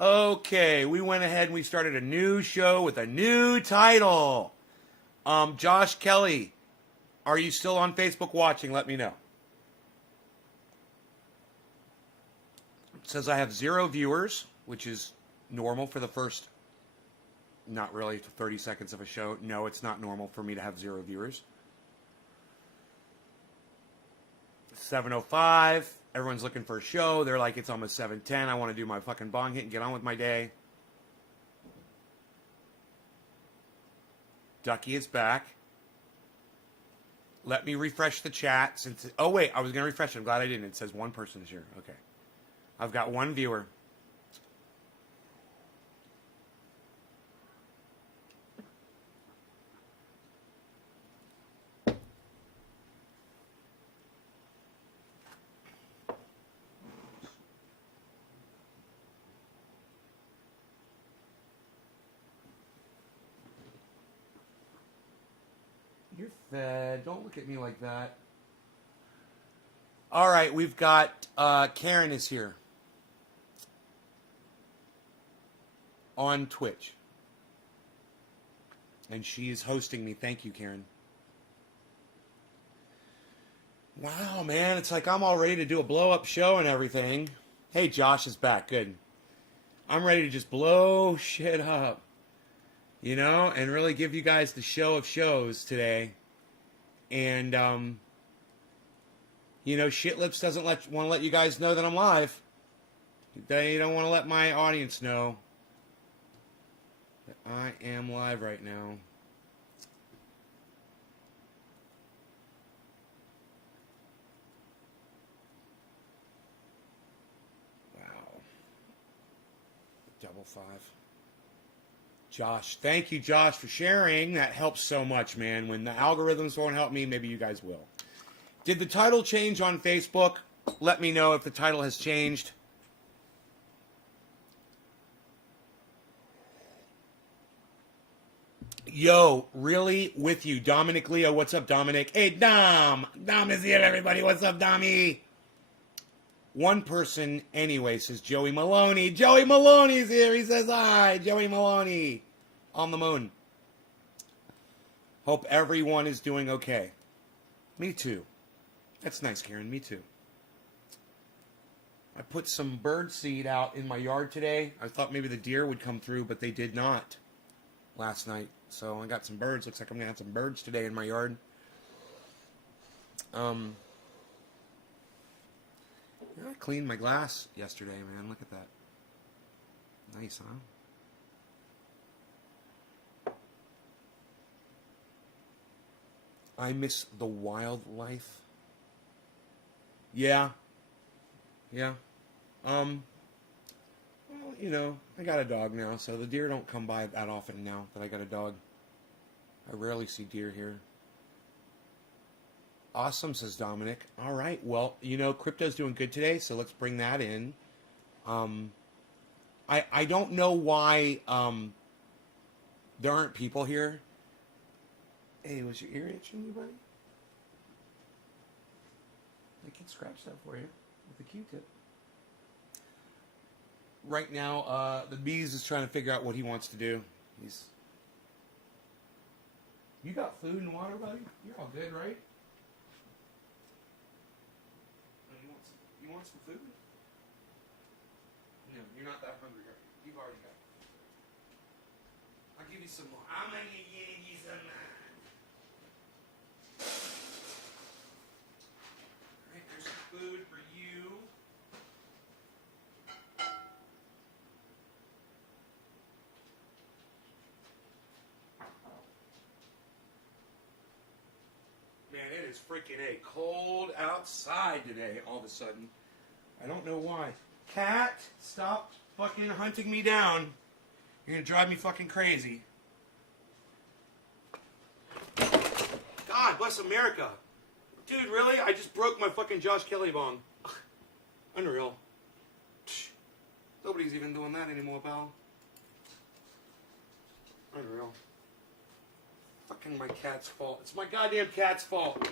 Okay, we went ahead and we started a new show with a new title. Josh Kelly, are you still on Facebook watching? Let me know. It says I have 0 viewers, which is normal for the first, not really 30 seconds of a show. No, it's not normal for me to have 0 viewers. 7:05. Everyone's looking for a show. They're like, it's almost 7:10. I want to do my fucking bong hit and get on with my day. Ducky is back. Let me refresh the chat. Oh, wait. I was going to refresh it. I'm glad I didn't. It says 1 person is here. Okay. I've got 1 viewer. You're fed. Don't look at me like that. All right, we've got Karen is here on Twitch. And she is hosting me. Thank you, Karen. Wow, man. It's like I'm all ready to do a blow-up show and everything. Hey, Josh is back. Good. I'm ready to just blow shit up. You know, and really give you guys the show of shows today. And, you know, Shit Lips doesn't want to let you guys know that I'm live. They don't want to let my audience know that I am live right now. Wow. 555. Josh, thank you, Josh, for sharing. That helps so much, man. When the algorithms won't help me, maybe you guys will. Did the title change on Facebook? Let me know if the title has changed. Yo, really? With you. Dominic Leo. What's up, Dominic? Hey, Dom. Dom is here, everybody. What's up, Dommy? 1 person, anyway, says Joey Maloney. Joey Maloney's here. He says hi. Joey Maloney. On the moon. Hope everyone is doing okay. Me too. That's nice, Karen. Me too. I put some bird seed out in my yard today. I thought maybe the deer would come through, but they did not last night. So I got some birds. Looks like I'm going to have some birds today in my yard. I cleaned my glass yesterday, man. Look at that. Nice, huh? I miss the wildlife. Yeah. Yeah. Well, you know, I got a dog now, so the deer don't come by that often now that I got a dog. I rarely see deer here. Awesome, says Dominic. All right, well, you know, crypto's doing good today, so let's bring that in. I don't know why there aren't people here. Hey, was your ear itching, you buddy? I can scratch that for you with a Q-tip. Right now, the Bees is trying to figure out what he wants to do. You got food and water, buddy? You're all good, right? You want some food? No, you're not that hungry, are you? You've already got it. I'll give you some more. I'm going to give you some. Alright, there's some food for you. Man, it is freaking cold outside today all of a sudden. I don't know why. Cat, stop fucking hunting me down. You're gonna drive me fucking crazy. God bless America. Dude, really? I just broke my fucking Josh Kelly bong. Unreal. Nobody's even doing that anymore, pal. Unreal. Fucking my cat's fault. It's my goddamn cat's fault.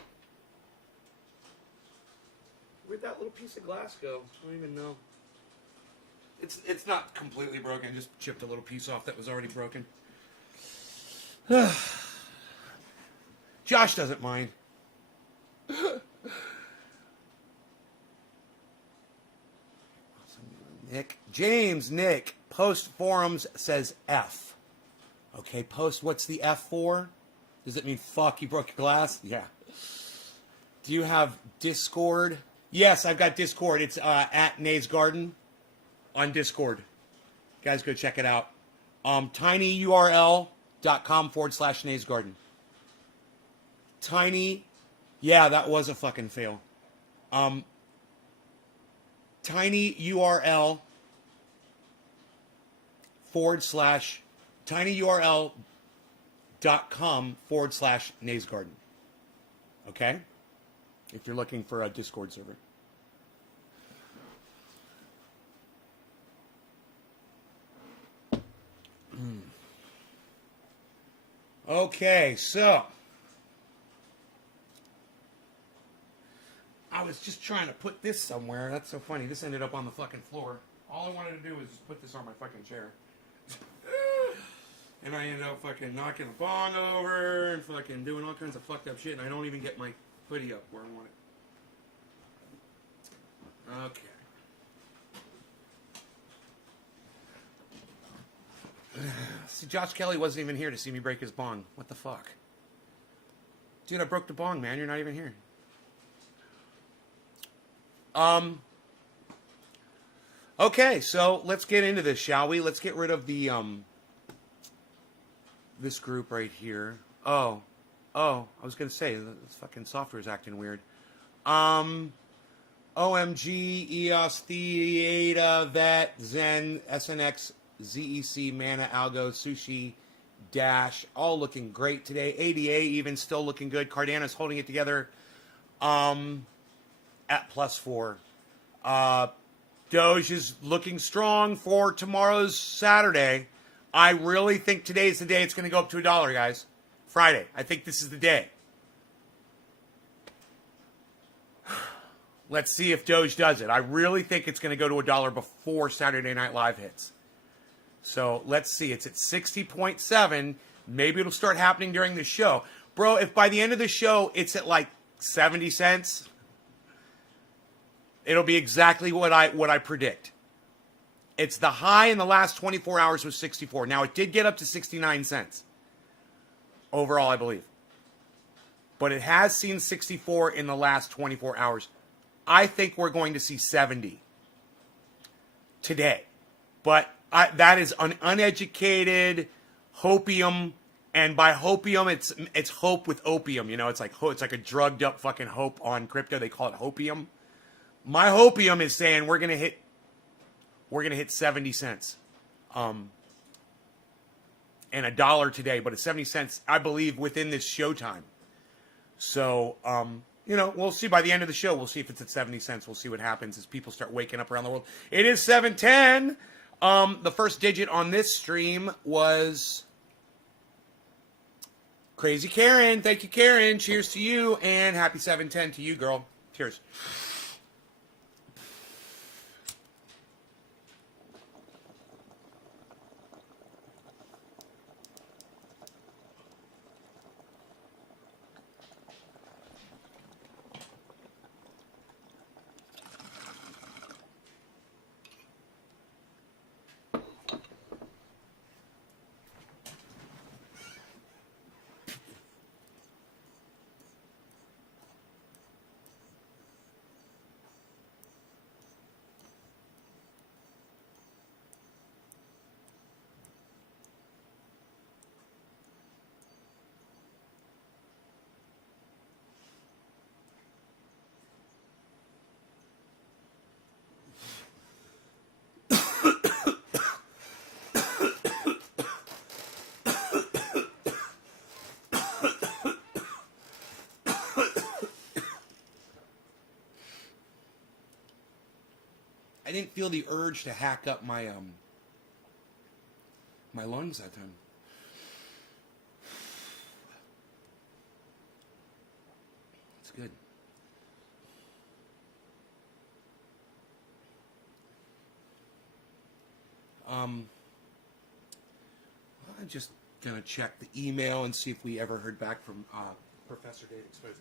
Where'd that little piece of glass go? I don't even know. It's not completely broken. I just chipped a little piece off that was already broken. Josh doesn't mind. Nick, post forums says F. Okay, post, what's the F for? Does it mean fuck, you broke your glass? Yeah. Do you have Discord? Yes, I've got Discord. It's at Nays Garden on Discord. Guys, go check it out. tinyurl.com/Nays Garden. Yeah, that was a fucking fail. tinyurl.com/Nays Garden. Okay? If you're looking for a Discord server. Okay, so I was just trying to put this somewhere. That's so funny. This ended up on the fucking floor. All I wanted to do was just put this on my fucking chair. And I ended up fucking knocking the bong over and fucking doing all kinds of fucked up shit, and I don't even get my hoodie up where I want it. Okay. See, Josh Kelly wasn't even here to see me break his bong. What the fuck? Dude, I broke the bong, man. You're not even here. Okay, so let's get into this, shall we? Let's get rid of the, this group right here. Oh, I was going to say, this fucking software is acting weird. OMG, EOS, Theta, Vet, Zen, SNX, ZEC, Mana, Algo, Sushi, Dash, all looking great today. ADA even still looking good. Cardano's holding it together at +4. Doge is looking strong for tomorrow's Saturday. I really think today's the day it's going to go up to $1, guys. Friday. I think this is the day. Let's see if Doge does it. I really think it's going to go to $1 before Saturday Night Live hits. So let's see. It's at 60.7. Maybe it'll start happening during the show. Bro, if by the end of the show it's at like 70 cents, it'll be exactly what I predict. It's the high in the last 24 hours was 64. Now, it did get up to 69 cents. Overall, I believe. But it has seen 64 in the last 24 hours. I think we're going to see 70 today. But that is an uneducated hopium. And by hopium, it's hope with opium. You know, it's like a drugged up fucking hope on crypto. They call it hopium. My hopium is saying we're gonna hit 70 cents, and $1 today, but it's 70 cents, I believe, within this showtime. So, we'll see by the end of the show. We'll see if it's at 70 cents. We'll see what happens as people start waking up around the world. It is 7:10. The first digit on this stream was Crazy Karen. Thank you, Karen. Cheers to you, and happy 7:10 to you, girl. Cheers. I didn't feel the urge to hack up my my lungs that time. It's good. I'm just gonna check the email and see if we ever heard back from Professor Dave Exposed.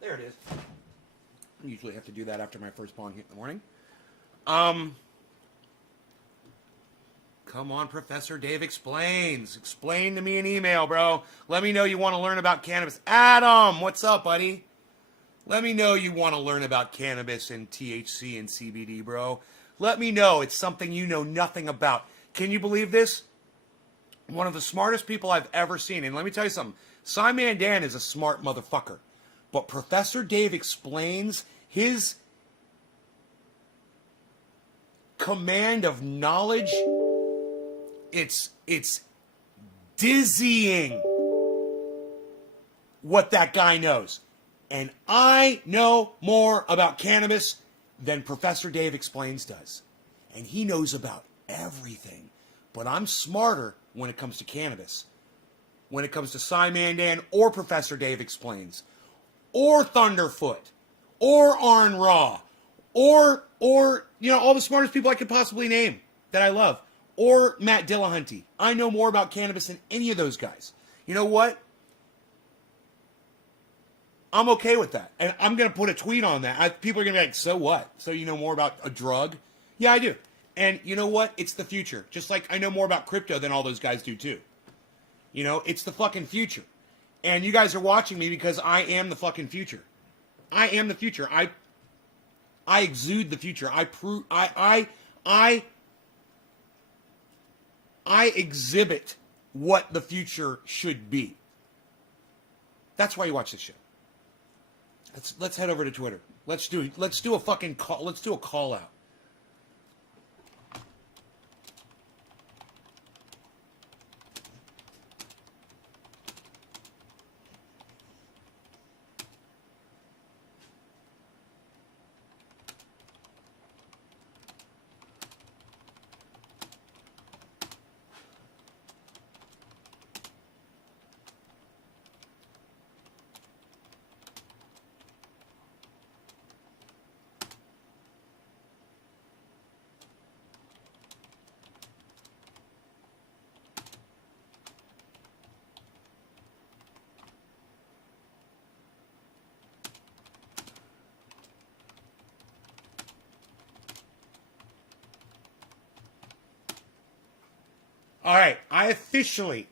There it is. I usually have to do that after my first bong hit in the morning. Come on, Professor Dave Explains. Explain to me an email, bro. Let me know you want to learn about cannabis. Adam, what's up, buddy? Let me know you want to learn about cannabis and THC and CBD, bro. Let me know it's something you know nothing about. Can you believe this? One of the smartest people I've ever seen. And let me tell you something. Simon Dan is a smart motherfucker. But Professor Dave Explains, his command of knowledge, it's dizzying what that guy knows. And I know more about cannabis than Professor Dave Explains does. And he knows about everything. But I'm smarter when it comes to cannabis. When it comes to Simon Dan or Professor Dave Explains. Or Thunderfoot. Or Arn Raw. Or all the smartest people I could possibly name that I love. Or Matt Dillahunty. I know more about cannabis than any of those guys. You know what? I'm okay with that. And I'm going to put a tweet on that. People are going to be like, so what? So you know more about a drug? Yeah, I do. And you know what? It's the future. Just like I know more about crypto than all those guys do too. You know, it's the fucking future. And you guys are watching me because I am the fucking future. I am the future. I exude the future. I exhibit what the future should be. That's why you watch this show. Let's head over to Twitter. Let's do a fucking call. Let's do a call out. All right, I officially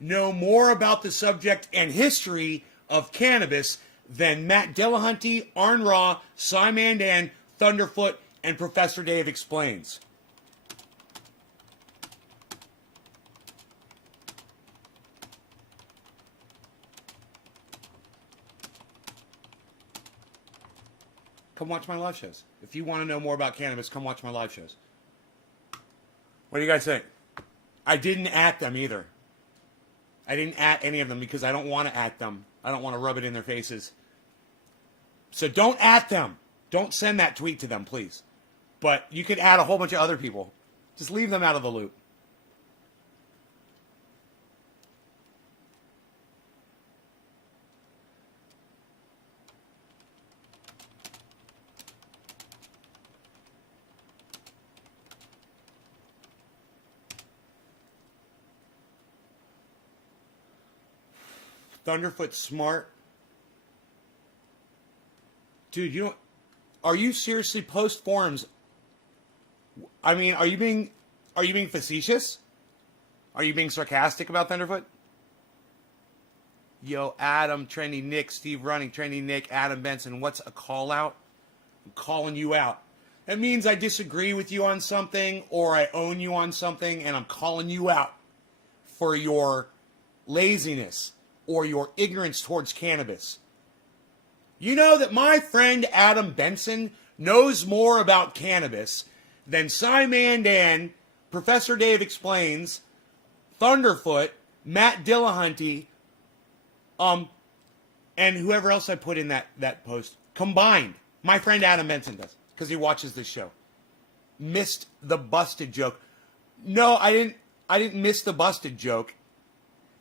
know more about the subject and history of cannabis than Matt Dillahunty, Arn Raw, Simon Dan, Thunderfoot, and Professor Dave Explains. Come watch my live shows. If you want to know more about cannabis, come watch my live shows. What do you guys think? I didn't at them either. I didn't at any of them because I don't want to at them. I don't want to rub it in their faces. So don't at them. Don't send that tweet to them, please. But you could add a whole bunch of other people. Just leave them out of the loop. Thunderfoot smart. Dude, are you seriously post forums? I mean, are you being facetious? Are you being sarcastic about Thunderfoot? Yo, Adam, Trendy Nick, Steve Running, Trendy Nick, Adam Benson, what's a call out? I'm calling you out. That means I disagree with you on something or I own you on something and I'm calling you out for your laziness or your ignorance towards cannabis. You know that my friend Adam Benson knows more about cannabis than Simon Dan, Professor Dave Explains, Thunderfoot, Matt Dillahunty, and whoever else I put in that post combined. My friend Adam Benson does, because he watches this show. Missed the busted joke. No, I didn't miss the busted joke.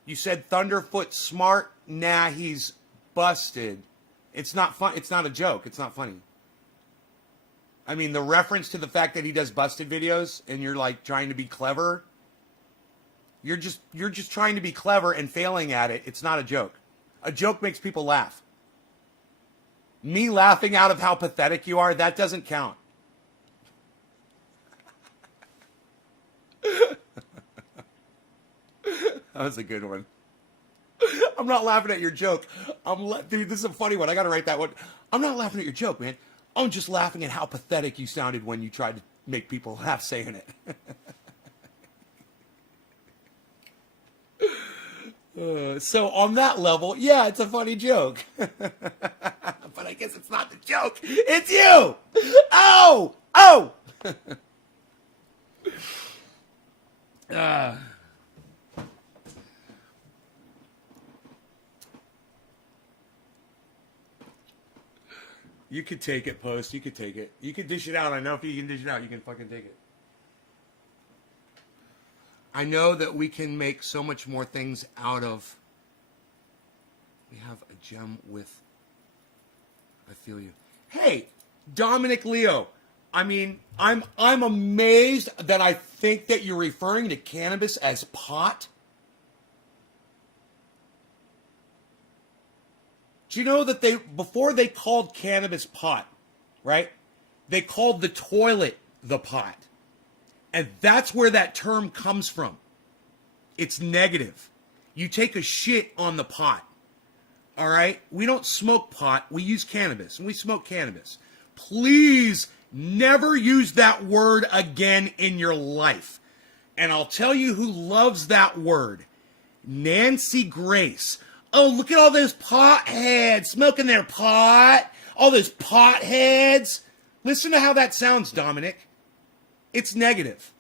You said Thunderfoot smart. Nah, he's busted. It's not fun. It's not a joke. It's not funny. I mean, the reference to the fact that he does busted videos and you're like trying to be clever. You're just trying to be clever and failing at it. It's not a joke. A joke makes people laugh. Me laughing out of how pathetic you are, that doesn't count. That was a good one. I'm not laughing at your joke. Dude, this is a funny one. I got to write that one. I'm not laughing at your joke, man. I'm just laughing at how pathetic you sounded when you tried to make people laugh saying it. So on that level, yeah, it's a funny joke. But I guess it's not the joke. It's you. Oh, oh. You could take it, Post. You could take it. You could dish it out. I know if you can dish it out, you can fucking take it. I know that we can make so much more things out of. We have a gem with. I feel you. Hey, Dominic Leo. I mean, I'm amazed that I think that you're referring to cannabis as pot. Do you know that before they called cannabis pot, right? They called the toilet the pot. And that's where that term comes from. It's negative. You take a shit on the pot. All right? We don't smoke pot. We use cannabis. And we smoke cannabis. Please never use that word again in your life. And I'll tell you who loves that word. Nancy Grace. Oh, look at all those potheads smoking their pot. All those potheads. Listen to how that sounds, Dominic. It's negative.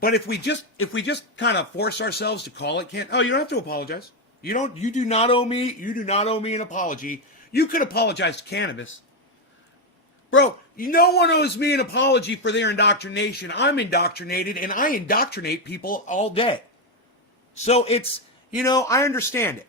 But if we just kind of force ourselves to call it you don't have to apologize. You do not owe me an apology. You could apologize to cannabis. Bro, no one owes me an apology for their indoctrination. I'm indoctrinated and I indoctrinate people all day. So it's, I understand it.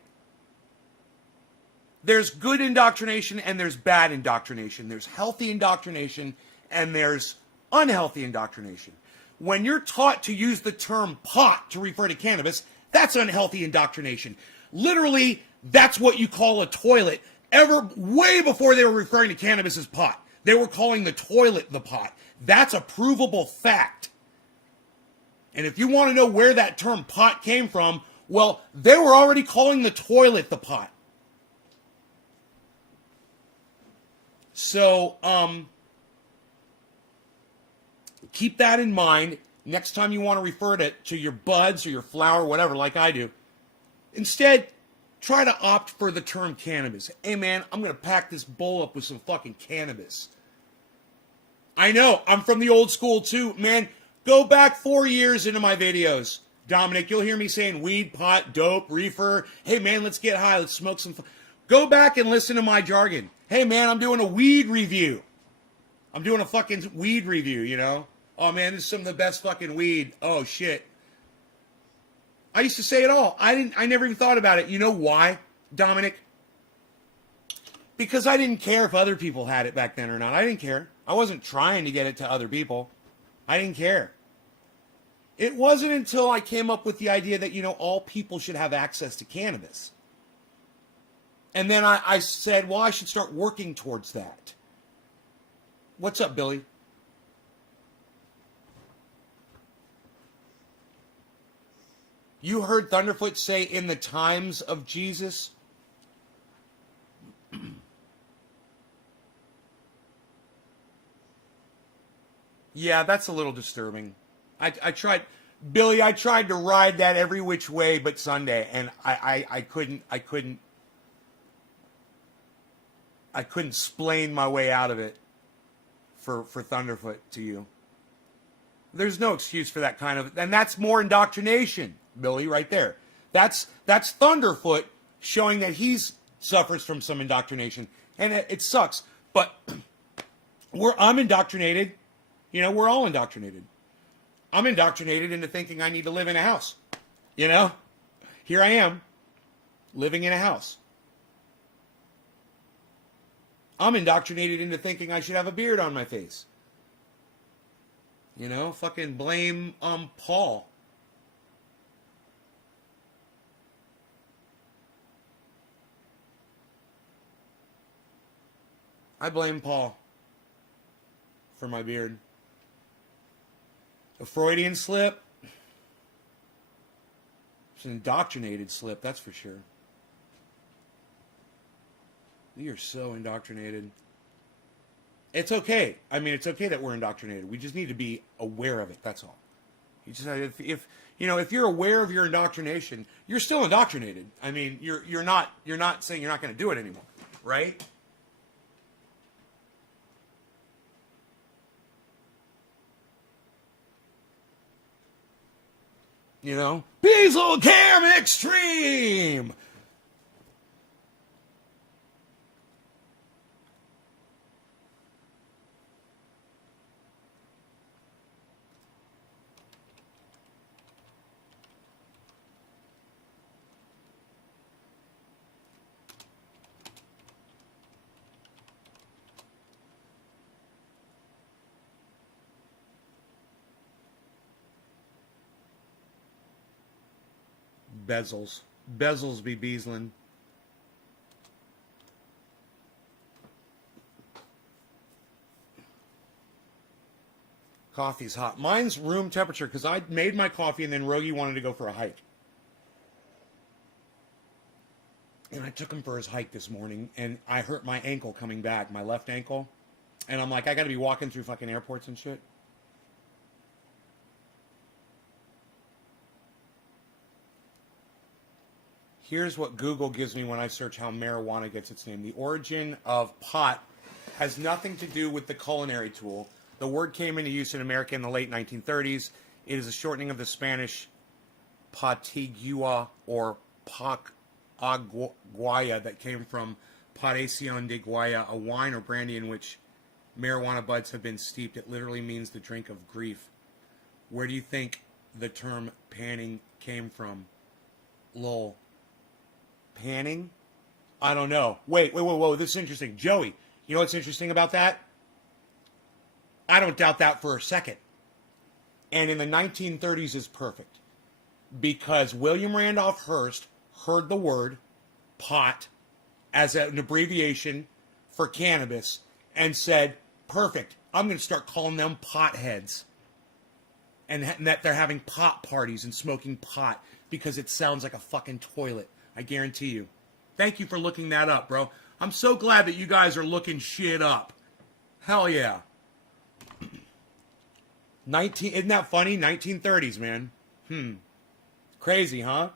There's good indoctrination and there's bad indoctrination. There's healthy indoctrination and there's unhealthy indoctrination. When you're taught to use the term pot to refer to cannabis, that's unhealthy indoctrination. Literally, that's what you call a toilet. Way before they were referring to cannabis as pot. They were calling the toilet the pot. That's a provable fact. And if you want to know where that term pot came from, well, they were already calling the toilet the pot. So, keep that in mind next time you want to refer to your buds or your flower, whatever, like I do. Instead, try to opt for the term cannabis. Hey, man, I'm going to pack this bowl up with some fucking cannabis. I know, I'm from the old school too. Man, go back 4 years into my videos. Dominic, you'll hear me saying weed, pot, dope, reefer. Hey, man, let's get high. Let's smoke some. Go back and listen to my jargon. Hey, man, I'm doing a weed review. I'm doing a fucking weed review, Oh, man, this is some of the best fucking weed. Oh, shit. I used to say it all. I never even thought about it. You know why, Dominic? Because I didn't care if other people had it back then or not. I didn't care. I wasn't trying to get it to other people. I didn't care. It wasn't until I came up with the idea that, all people should have access to cannabis. And then I said, well, I should start working towards that. What's up, Billy? You heard Thunderfoot say in the times of Jesus? Yeah, that's a little disturbing. I tried, Billy, I tried to ride that every which way but Sunday, and I couldn't splain my way out of it for Thunderfoot to you. There's no excuse for that kind of, and that's more indoctrination, Billy, right there. That's Thunderfoot showing that he's suffers from some indoctrination, and it sucks. But I'm indoctrinated. We're all indoctrinated. I'm indoctrinated into thinking I need to live in a house. Here I am, living in a house. I'm indoctrinated into thinking I should have a beard on my face. You know, fucking blame Paul. I blame Paul for my beard. A Freudian slip. It's an indoctrinated slip, that's for sure. We are so indoctrinated. It's okay. I mean, it's okay that we're indoctrinated. We just need to be aware of it. That's all. You just if you're aware of your indoctrination, you're still indoctrinated. I mean, you're not saying you're not going to do it anymore, right? You know, Diesel Cam Extreme. Bezels be Beaslin. Coffee's hot. Mine's room temperature because I made my coffee and then Rogie wanted to go for a hike. And I took him for his hike this morning and I hurt my ankle coming back, my left ankle. And I'm like, I got to be walking through fucking airports and shit. Here's what Google gives me when I search how marijuana gets its name. The origin of pot has nothing to do with the culinary tool. The word came into use in America in the late 1930s. It is a shortening of the Spanish patigua or pac aguaya that came from Padecion de Guaya, a wine or brandy in which marijuana buds have been steeped. It literally means the drink of grief. Where do you think the term panning came from? Lol. Panning? I don't know. Wait. This is interesting. Joey, you know what's interesting about that? I don't doubt that for a second. And in the 1930s is perfect. Because William Randolph Hearst heard the word pot as an abbreviation for cannabis and said, perfect, I'm going to start calling them potheads. And that they're having pot parties and smoking pot because it sounds like a fucking toilet. I guarantee you. Thank you for looking that up, bro. I'm so glad that you guys are looking shit up. Hell yeah. Isn't that funny? 1930s, man. Crazy, huh?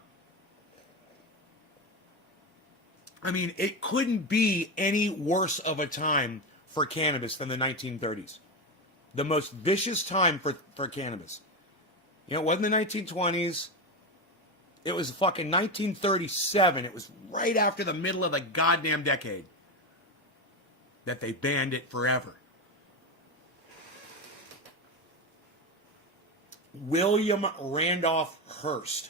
I mean, it couldn't be any worse of a time for cannabis than the 1930s. The most vicious time for cannabis. You know, it wasn't the 1920s. It was fucking 1937. It was right after the middle of the goddamn decade that they banned it forever. William Randolph Hearst.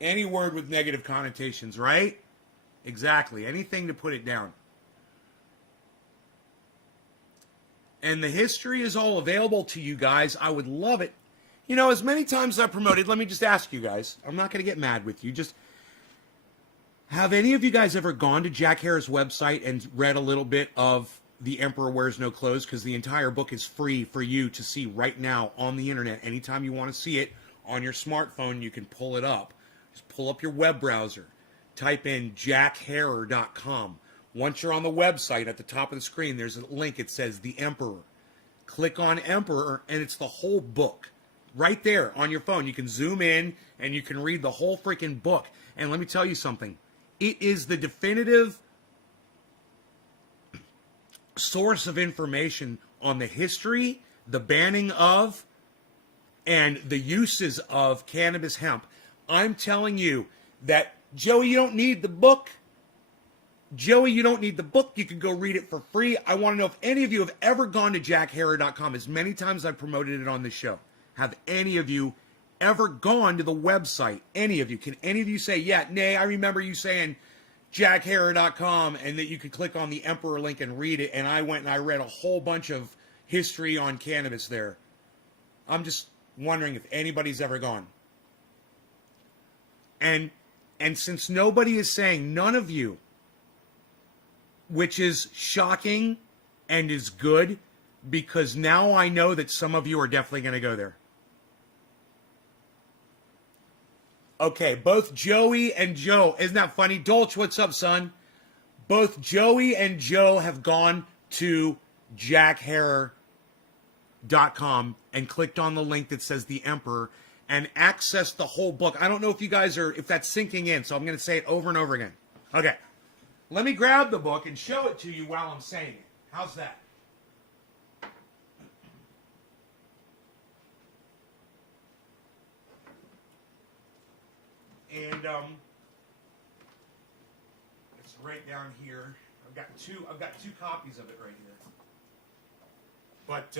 Any word with negative connotations, right? Exactly. Anything to put it down. And the history is all available to you guys. I would love it. You know, as many times as I promoted, let me just ask you guys. I'm not going to get mad with you. Just, have any of you guys ever gone to Jack Harris' website and read a little bit of The Emperor Wears No Clothes? Because the entire book is free for you to see right now on the internet. Anytime you want to see it on your smartphone, you can pull it up. Just pull up your web browser. Type in jackharrer.com. Once you're on the website, at the top of the screen, there's a link. It says The Emperor. Click on Emperor, and it's the whole book. Right there on your phone. You can zoom in, and you can read the whole freaking book. And let me tell you something. It is the definitive source of information on the history, the banning of, and the uses of cannabis hemp. I'm telling you that, Joey, you don't need the book. Joey, you don't need the book. You can go read it for free. I want to know if any of you have ever gone to jackharrer.com as many times I've promoted it on this show. Have any of you ever gone to the website? Any of you? Can any of you say, yeah, nay, I remember you saying jackharrer.com, and that you could click on the Emperor link and read it. And I went and I read a whole bunch of history on cannabis there. I'm just wondering if anybody's ever gone. And since nobody is saying, none of you, which is shocking and is good, because now I know that some of you are definitely going to go there. Okay, both Joey and Joe, isn't that funny? Dolch, what's up, son? Both Joey and Joe have gone to jackharrer.com and clicked on the link that says The Emperor and accessed the whole book. I don't know if you guys are, if that's sinking in, so I'm going to say it over and over again. Okay, let me grab the book and show it to you while I'm saying it. How's that? And it's right down here. I've got two copies of it right here. But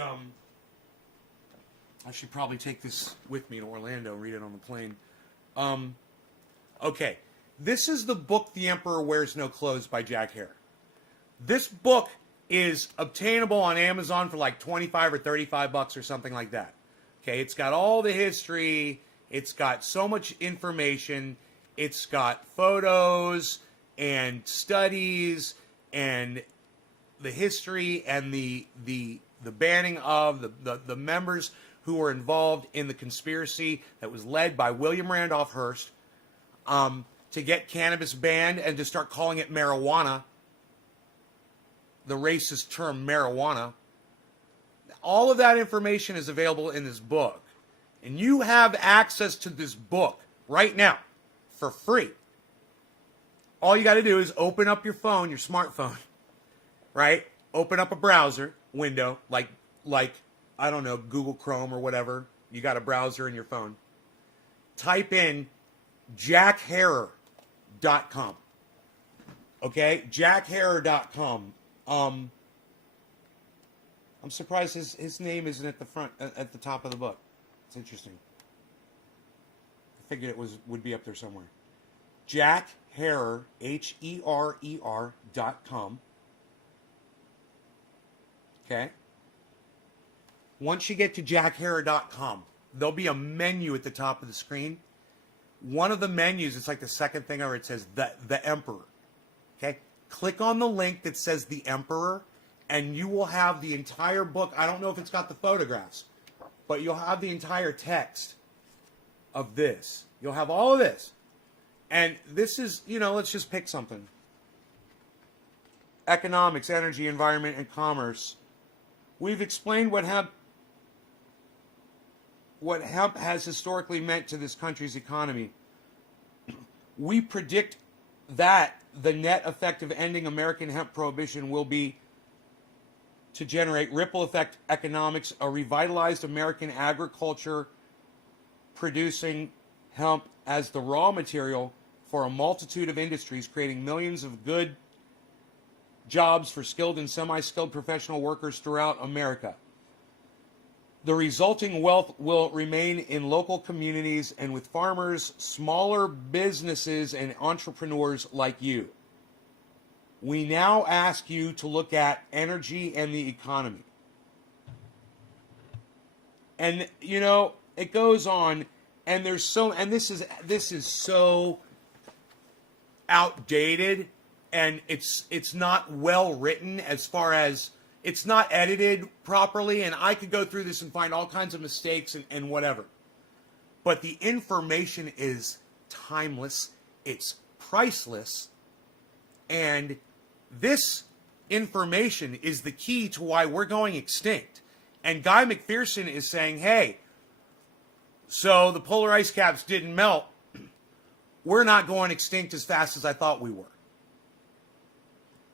I should probably take this with me to Orlando, read it on the plane. Okay, this is the book The Emperor Wears No Clothes by Jack Harrer. This book is obtainable on Amazon for like 25 or 35 bucks or something like that. Okay, it's got all the history. It's got so much information. It's got photos and studies and the history and the banning of the members who were involved in the conspiracy that was led by William Randolph Hearst to get cannabis banned and to start calling it marijuana, the racist term marijuana. All of that information is available in this book. And you have access to this book right now for free. All you got to do is open up your phone, your smartphone, right? Open up a browser window, like I don't know, Google Chrome or whatever. You got a browser in your phone. Type in jackharrer.com. Okay? jackharrer.com. I'm surprised his name isn't at the front, at the top of the book. It's interesting. I figured it would be up there somewhere. Jack Harrer, HERER.com. Okay? Once you get to jackharrer.com, there'll be a menu at the top of the screen. One of the menus, it's like the second thing over, it says the Emperor. Okay? Click on the link that says The Emperor, and you will have the entire book. I don't know if it's got the photographs, but you'll have the entire text of this. You'll have all of this. And this is, let's just pick something. Economics, energy, environment, and commerce. We've explained what hemp has historically meant to this country's economy. We predict that the net effect of ending American hemp prohibition will be to generate ripple effect economics, a revitalized American agriculture producing hemp as the raw material for a multitude of industries, creating millions of good jobs for skilled and semi-skilled professional workers throughout America. The resulting wealth will remain in local communities and with farmers, smaller businesses, and entrepreneurs like you. We now ask you to look at energy and the economy. And, it goes on, and this is so outdated, and it's not well written as far as it's not edited properly, and I could go through this and find all kinds of mistakes and whatever. But the information is timeless, it's priceless, and this information is the key to why we're going extinct. And Guy McPherson is saying, hey, so the polar ice caps didn't melt. We're not going extinct as fast as I thought we were.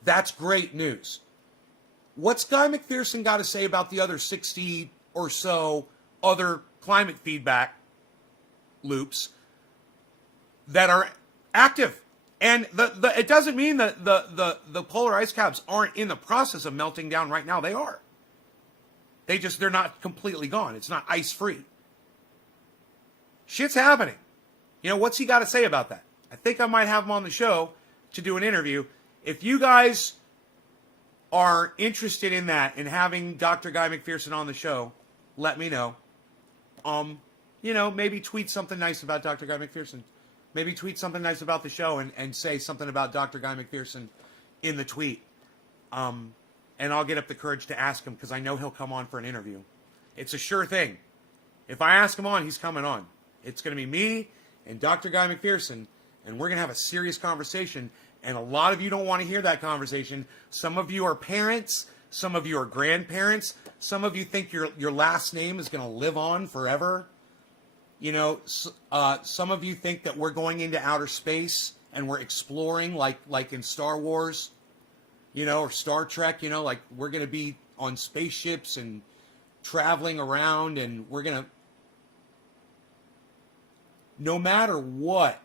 That's great news. What's Guy McPherson got to say about the other 60 or so other climate feedback loops that are active? And it doesn't mean that the polar ice caps aren't in the process of melting down right now. They are. They're not completely gone. It's not ice free. Shit's happening. What's he got to say about that? I think I might have him on the show to do an interview. If you guys are interested in that and having Dr. Guy McPherson on the show, let me know. Maybe tweet something nice about Dr. Guy McPherson. Maybe tweet something nice about the show and say something about Dr. Guy McPherson in the tweet. And I'll get up the courage to ask him because I know he'll come on for an interview. It's a sure thing. If I ask him on, he's coming on. It's going to be me and Dr. Guy McPherson, and we're going to have a serious conversation. And a lot of you don't want to hear that conversation. Some of you are parents. Some of you are grandparents. Some of you think your last name is going to live on forever. Some of you think that we're going into outer space and we're exploring like in Star Wars, or Star Trek, like we're going to be on spaceships and traveling around, and we're going to, no matter what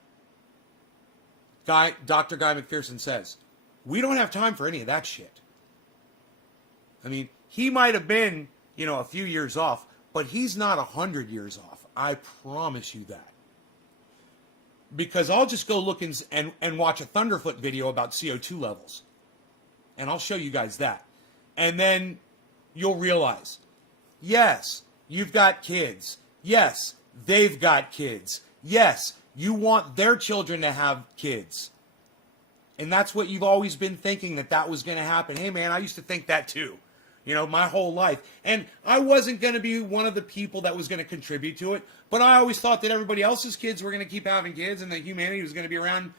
Dr. Guy McPherson says, we don't have time for any of that shit. I mean, he might have been, a few years off, but he's not 100 years off. I promise you that. Because I'll just go look and watch a Thunderfoot video about CO2 levels. And I'll show you guys that. And then you'll realize, yes, you've got kids. Yes, they've got kids. Yes, you want their children to have kids. And that's what you've always been thinking, that was going to happen. Hey, man, I used to think that too. My whole life. And I wasn't going to be one of the people that was going to contribute to it. But I always thought that everybody else's kids were going to keep having kids and that humanity was going to be around,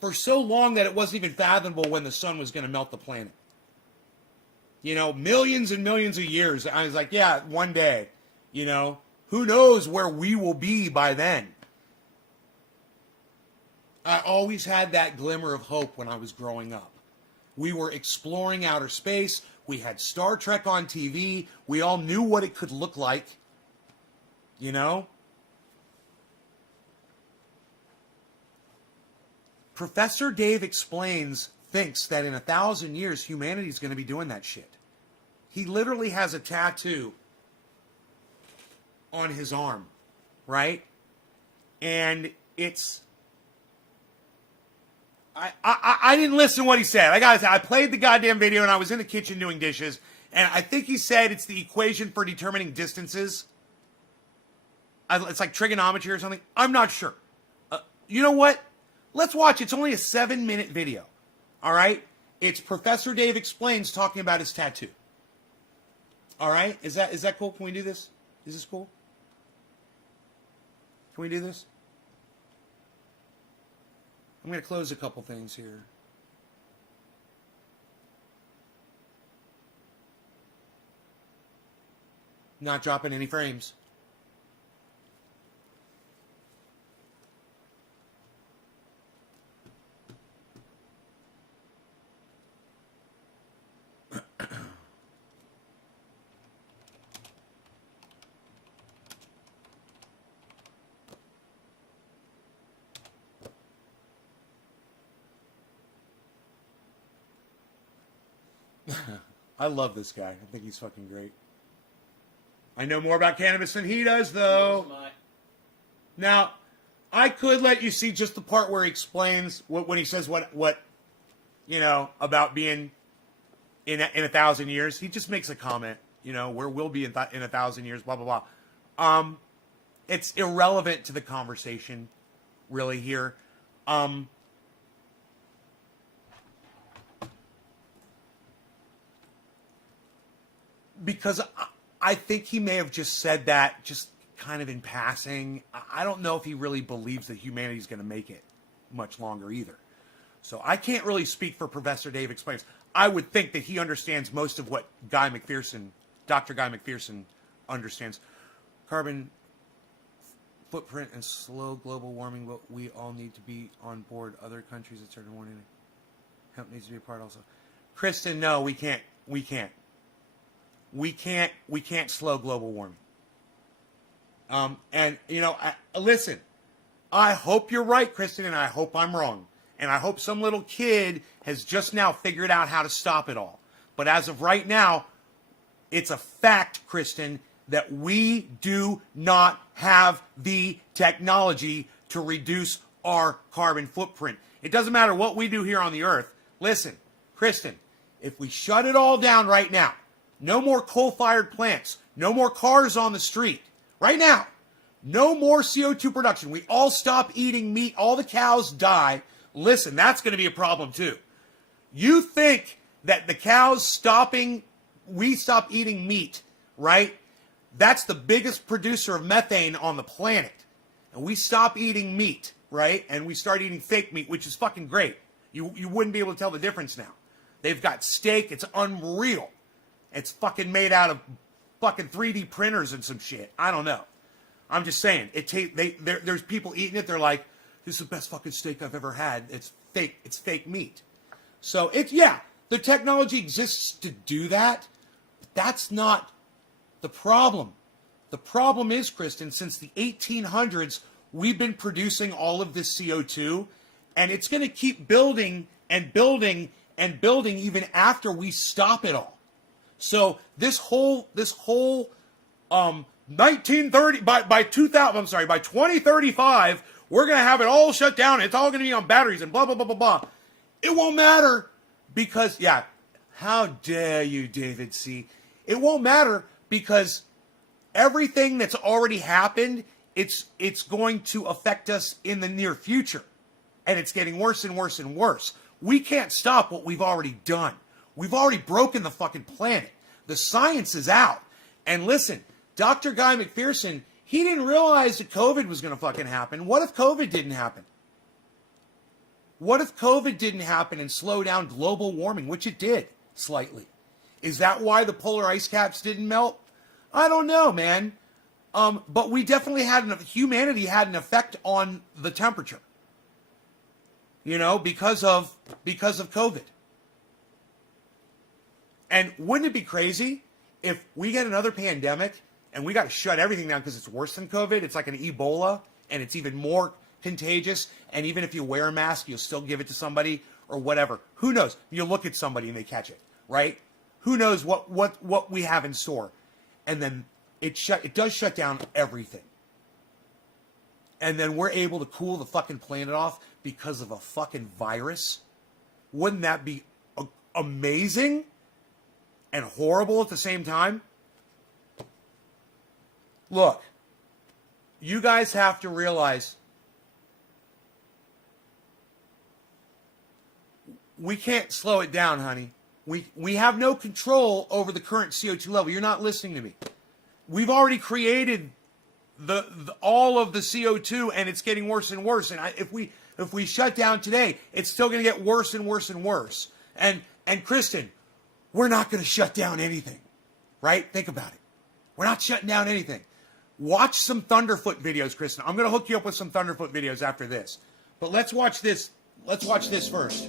for so long that it wasn't even fathomable when the sun was going to melt the planet. Millions and millions of years. I was like, yeah, one day, who knows where we will be by then. I always had that glimmer of hope when I was growing up. We were exploring outer space. We had Star Trek on TV. We all knew what it could look like. Professor Dave Explains thinks that in 1,000 years, humanity's going to be doing that shit. He literally has a tattoo on his arm, right? And it's... I didn't listen to what he said. I gotta say, I played the goddamn video and I was in the kitchen doing dishes, and I think he said it's the equation for determining distances. It's like trigonometry or something. I'm not sure. You know what? Let's watch. It's only a 7-minute video. All right? It's Professor Dave Explains talking about his tattoo. All right? Is that cool? Can we do this? Is this cool? Can we do this? I'm going to close a couple things here. Not dropping any frames. I love this guy. I think he's fucking great. I know more about cannabis than he does, though. Now, I could let you see just the part where he explains when he says what about being in 1,000 years. He just makes a comment, where we'll be in 1,000 years, blah, blah, blah. It's irrelevant to the conversation, really, here. Because I think he may have just said that just kind of in passing. I don't know if he really believes that humanity is going to make it much longer either. So I can't really speak for Professor Dave Explains. I would think that he understands most of what Dr. Guy McPherson understands. Carbon footprint and slow global warming, but we all need to be on board. Other countries that started warning. Hemp needs to be a part also. Kristen, no, we can't. We can't slow global warming. Listen, I hope you're right, Kristen, and I hope I'm wrong. And I hope some little kid has just now figured out how to stop it all. But as of right now, it's a fact, Kristen, that we do not have the technology to reduce our carbon footprint. It doesn't matter what we do here on the earth. Listen, Kristen, if we shut it all down right now, no more coal-fired plants, no more cars on the street, right now, no more CO2 production. We all stop eating meat, all the cows die. Listen, that's going to be a problem too. You think that the cows stopping, we stop eating meat, right? That's the biggest producer of methane on the planet. And we stop eating meat, right? And we start eating fake meat, which is fucking great. You wouldn't be able to tell the difference now. They've got steak. It's unreal. It's fucking made out of fucking 3D printers and some shit. I don't know. I'm just saying. There's people eating it. They're like, this is the best fucking steak I've ever had. It's fake. It's fake meat. So the technology exists to do that. But that's not the problem. The problem is, Kristen, since the 1800s, we've been producing all of this CO2, and it's going to keep building and building and building even after we stop it all. So this whole 1930 by 2035, we're going to have it all shut down. It's all going to be on batteries and blah blah blah blah blah. It won't matter because how dare you, David C. It won't matter because everything that's already happened, it's going to affect us in the near future. And it's getting worse and worse and worse. We can't stop what we've already done. We've already broken the fucking planet. The science is out. And listen, Dr. Guy McPherson, he didn't realize that COVID was going to fucking happen. What if COVID didn't happen? What if COVID didn't happen and slow down global warming, which it did slightly? Is that why the polar ice caps didn't melt? I don't know, man. But we definitely humanity had an effect on the temperature. You know, because of COVID. And wouldn't it be crazy if we get another pandemic and we got to shut everything down because it's worse than COVID? It's like an Ebola and it's even more contagious. And even if you wear a mask, you'll still give it to somebody or whatever. Who knows? You look at somebody and they catch it, right? Who knows what we have in store? And then it does shut down everything. And then we're able to cool the fucking planet off because of a fucking virus. Wouldn't that be amazing and horrible at the same time? Look, you guys have to realize we can't slow it down, honey. We have no control over the current CO2 level. You're not listening to me. We've already created all of the CO2, and it's getting worse and worse. And if we shut down today, it's still going to get worse and worse and worse. And Kristen, we're not going to shut down anything, right? Think about it. We're not shutting down anything. Watch some Thunderfoot videos, Kristen. I'm going to hook you up with some Thunderfoot videos after this. But let's watch this. Let's watch this first.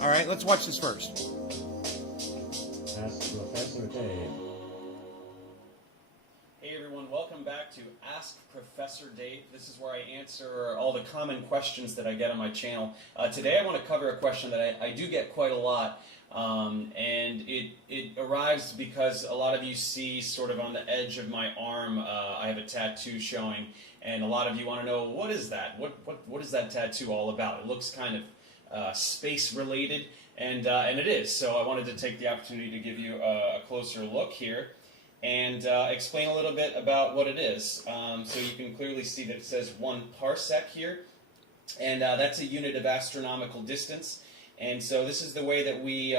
All right, let's watch this first. Ask Professor Dave. Hey everyone, welcome back to Ask Professor Dave. This is where I answer all the common questions that I get on my channel. Today I want to cover a question that I do get quite a lot, and it arrives because a lot of you see sort of on the edge of my arm, I have a tattoo showing, and a lot of you want to know, what is that? What is that tattoo all about? It looks kind of space related, and it is. So I wanted to take the opportunity to give you a closer look here and explain a little bit about what it is. So you can clearly see that it says 1 parsec here, and that's a unit of astronomical distance. And so this is the way that we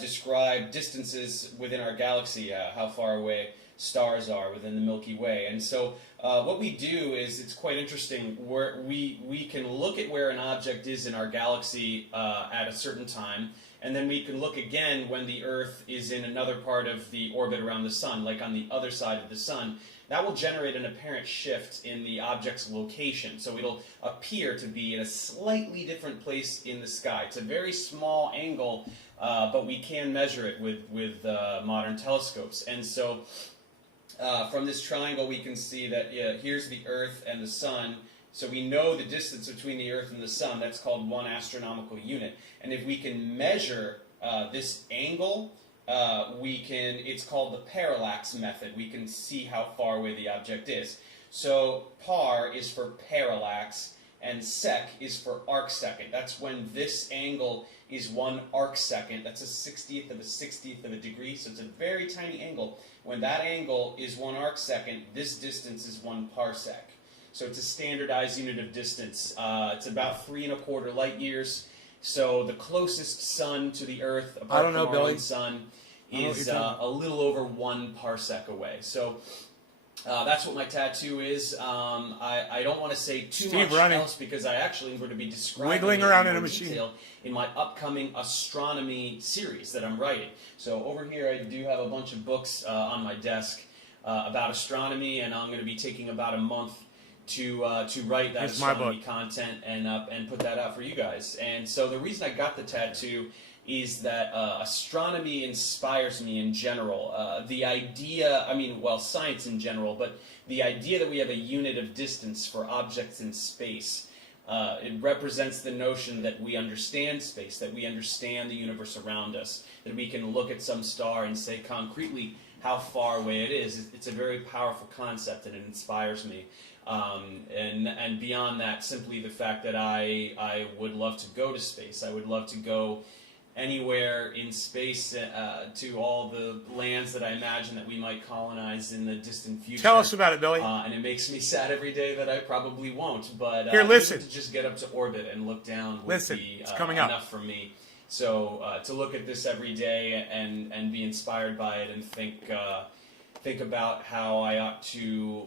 describe distances within our galaxy, how far away stars are within the Milky Way. And so what we do is, it's quite interesting, where we can look at where an object is in our galaxy at a certain time, and then we can look again when the Earth is in another part of the orbit around the Sun, like on the other side of the Sun. That will generate an apparent shift in the object's location. So it'll appear to be in a slightly different place in the sky. It's a very small angle, but we can measure it with modern telescopes. And so from this triangle we can see that here's the Earth and the Sun. So we know the distance between the Earth and the Sun. That's called 1 astronomical unit. And if we can measure this angle, it's called the parallax method. We can see how far away the object is. So par is for parallax, and sec is for arcsecond. That's when this angle is 1 arcsecond. That's a 60th of a 60th of a degree, so it's a very tiny angle. When that angle is 1 arcsecond, this distance is 1 parsec. So it's a standardized unit of distance. It's about 3 1/4 light years. So the closest sun to the Earth, apart from our own sun, is a little over 1 parsec away. So that's what my tattoo is. I don't want to say too much else because I actually am going to be describing it in more detail in my upcoming astronomy series that I'm writing. So over here I do have a bunch of books on my desk about astronomy, and I'm going to be taking about a month to write that astronomy content and put that out for you guys. And so the reason I got the tattoo is that astronomy inspires me in general. The idea, science in general, but the idea that we have a unit of distance for objects in space, it represents the notion that we understand space, that we understand the universe around us, that we can look at some star and say concretely how far away it is. It's a very powerful concept, and it inspires me. And beyond that, simply the fact that I would love to go to space. I would love to go anywhere in space to all the lands that I imagine that we might colonize in the distant future. Tell us about it, Billy. And it makes me sad every day that I probably won't. But here, listen. To just get up to orbit and look down would be it's coming up. Enough for me. So to look at this every day and be inspired by it and think about how I ought to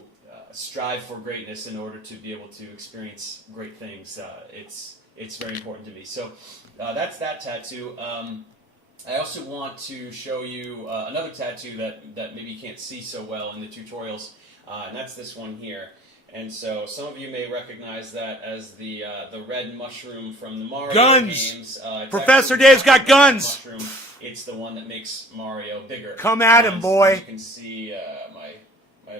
strive for greatness in order to be able to experience great things. It's very important to me. So that's that tattoo. I also want to show you another tattoo that maybe you can't see so well in the tutorials, and that's this one here. And so some of you may recognize that as the red mushroom from the Mario games. Professor Dave's got guns! Mushroom. It's the one that makes Mario bigger. Come at him, boy! You can see my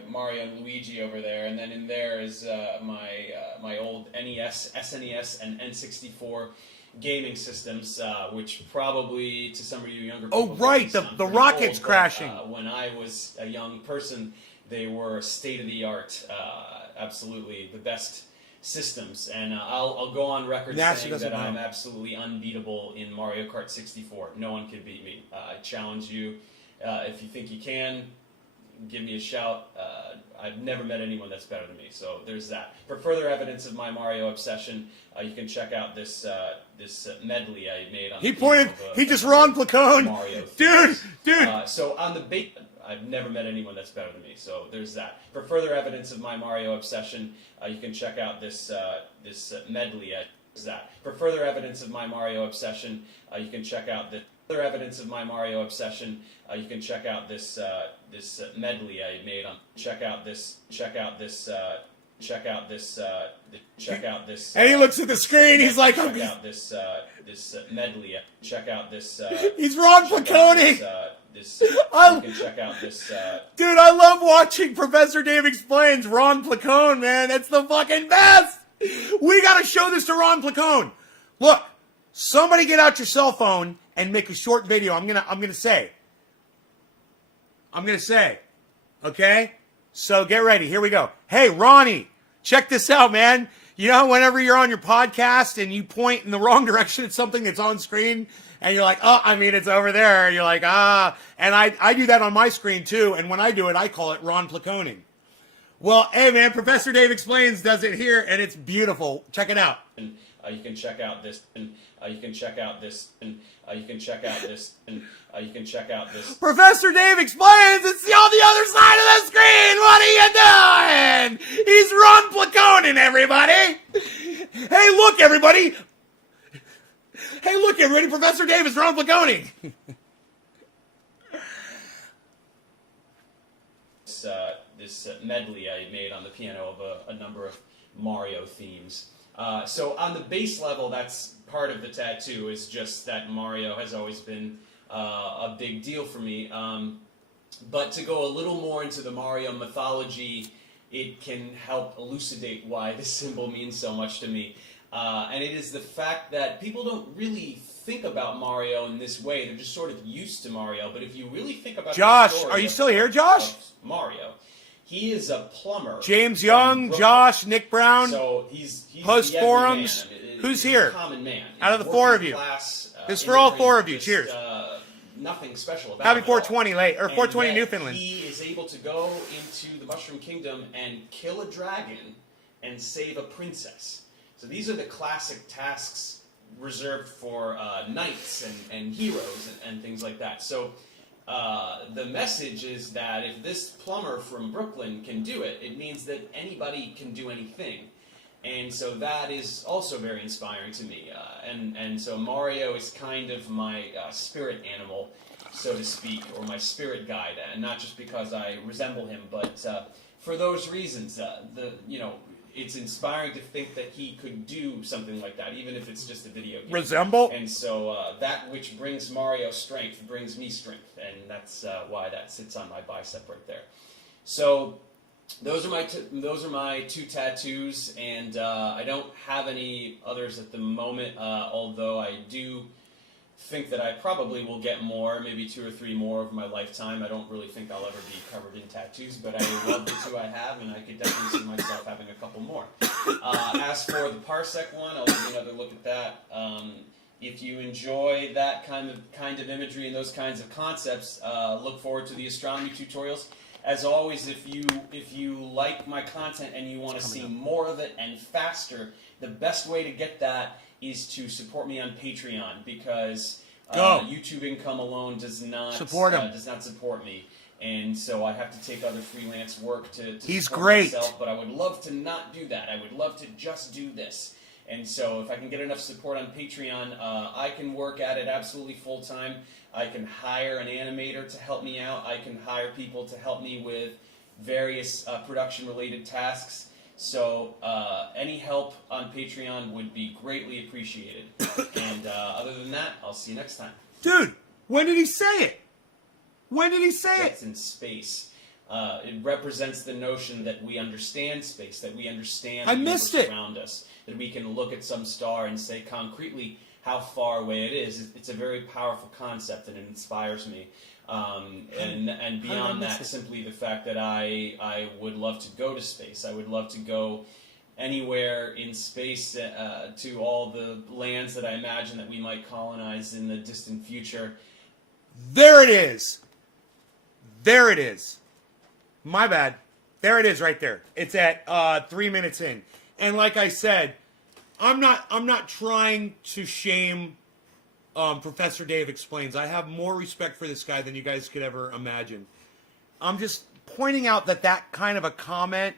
Mario and Luigi over there, and then in there is my old NES, SNES, and N64 gaming systems, which probably to some of you younger people, the rocket's crashing. When I was a young person, they were state of the art, absolutely the best systems, and I'll go on record saying that I'm absolutely unbeatable in Mario Kart 64. No one can beat me. I challenge you. If you think you can, give me a shout. I've never met anyone that's better than me, so there's that. For further evidence of my Mario obsession, you can check out this medley I made on. He just Ron Placone. Mario dude. So on the bait, I've never met anyone that's better than me, so there's that. For further evidence of my Mario obsession, you can check out this medley. That. For further evidence of my Mario obsession, you can check out the. Further evidence of my Mario obsession, you can check out this medley I made on. Check out this. And he looks at the screen. He's like, check out this medley. Check out this. He's Ron Placone. You can check out this. Dude, I love watching Professor Dave Explains. Ron Placone, man, that's the fucking best. We gotta show this to Ron Placone. Look, somebody get out your cell phone and make a short video. I'm gonna say. Okay? So get ready. Here we go. Hey, Ronnie, check this out, man. You know, whenever you're on your podcast and you point in the wrong direction at something that's on screen, and you're like, it's over there. You're like, And I do that on my screen, too. And when I do it, I call it Ron Placoning. Well, hey, man, Professor Dave Explains does it here, and it's beautiful. Check it out. You can check out this. You can check out this. You can check out this. You can check out this. Professor Dave Explains. It's on the other side of the screen. What are you doing? He's Ron Placoning, everybody. Hey, look, everybody. Professor Dave is Ron Placoning. This medley I made on the piano of a number of Mario themes. So on the base level, that's part of the tattoo, is just that Mario has always been a big deal for me. But to go a little more into the Mario mythology, it can help elucidate why this symbol means so much to me. And it is the fact that people don't really think about Mario in this way. They're just sort of used to Mario. But if you really think about Josh, the story are you still here, Josh? Mario, He is a plumber. James from Young, Brooklyn. Josh, Nick Brown. So he's Post the everyman. forums. Who's He's here? A common man. Out of the Working four of you. Class, This is for all immigrant, four of you. just, Cheers. Nothing special about Happy him at all. 420 late, or And 420 yet Newfoundland. He is able to go into the Mushroom Kingdom and kill a dragon and save a princess. So these are the classic tasks reserved for knights and heroes and things like that. So the message is that if this plumber from Brooklyn can do it, it means that anybody can do anything. And so that is also very inspiring to me. And so Mario is kind of my spirit animal, so to speak, or my spirit guide. And not just because I resemble him, but for those reasons. It's inspiring to think that he could do something like that, even if it's just a video game. Resemble? And so that which brings Mario strength brings me strength. And that's why that sits on my bicep right there. So those are my two tattoos, and I don't have any others at the moment, although I do think that I probably will get more, maybe 2 or 3 more over my lifetime. I don't really think I'll ever be covered in tattoos, but I love the 2 I have, and I could definitely see myself having a couple more. As for the Parsec one, I'll give you another look at that. If you enjoy that kind of imagery and those kinds of concepts, look forward to the astronomy tutorials. As always, if you like my content and you want to see more of it and faster, the best way to get that is to support me on Patreon, because YouTube income alone does not support me, and so I have to take other freelance work to support myself. But I would love to not do that. I would love to just do this. And so if I can get enough support on Patreon, I can work at it absolutely full time. I can hire an animator to help me out. I can hire people to help me with various production-related tasks. So any help on Patreon would be greatly appreciated. And other than that, I'll see you next time. Dude, when did he say it? When did he say It's in space. It represents the notion that we understand space, that we understand the universe around us, that we can look at some star and say concretely how far away it is. It's a very powerful concept, and it inspires me. And beyond that, simply the fact that I would love to go to space. I would love to go anywhere in space to all the lands that I imagine that we might colonize in the distant future. There it is. There it is. My bad. There it is right there. It's at 3 minutes in. And like I said, I'm not trying to shame Professor Dave Explains. I have more respect for this guy than you guys could ever imagine. I'm just pointing out that kind of a comment,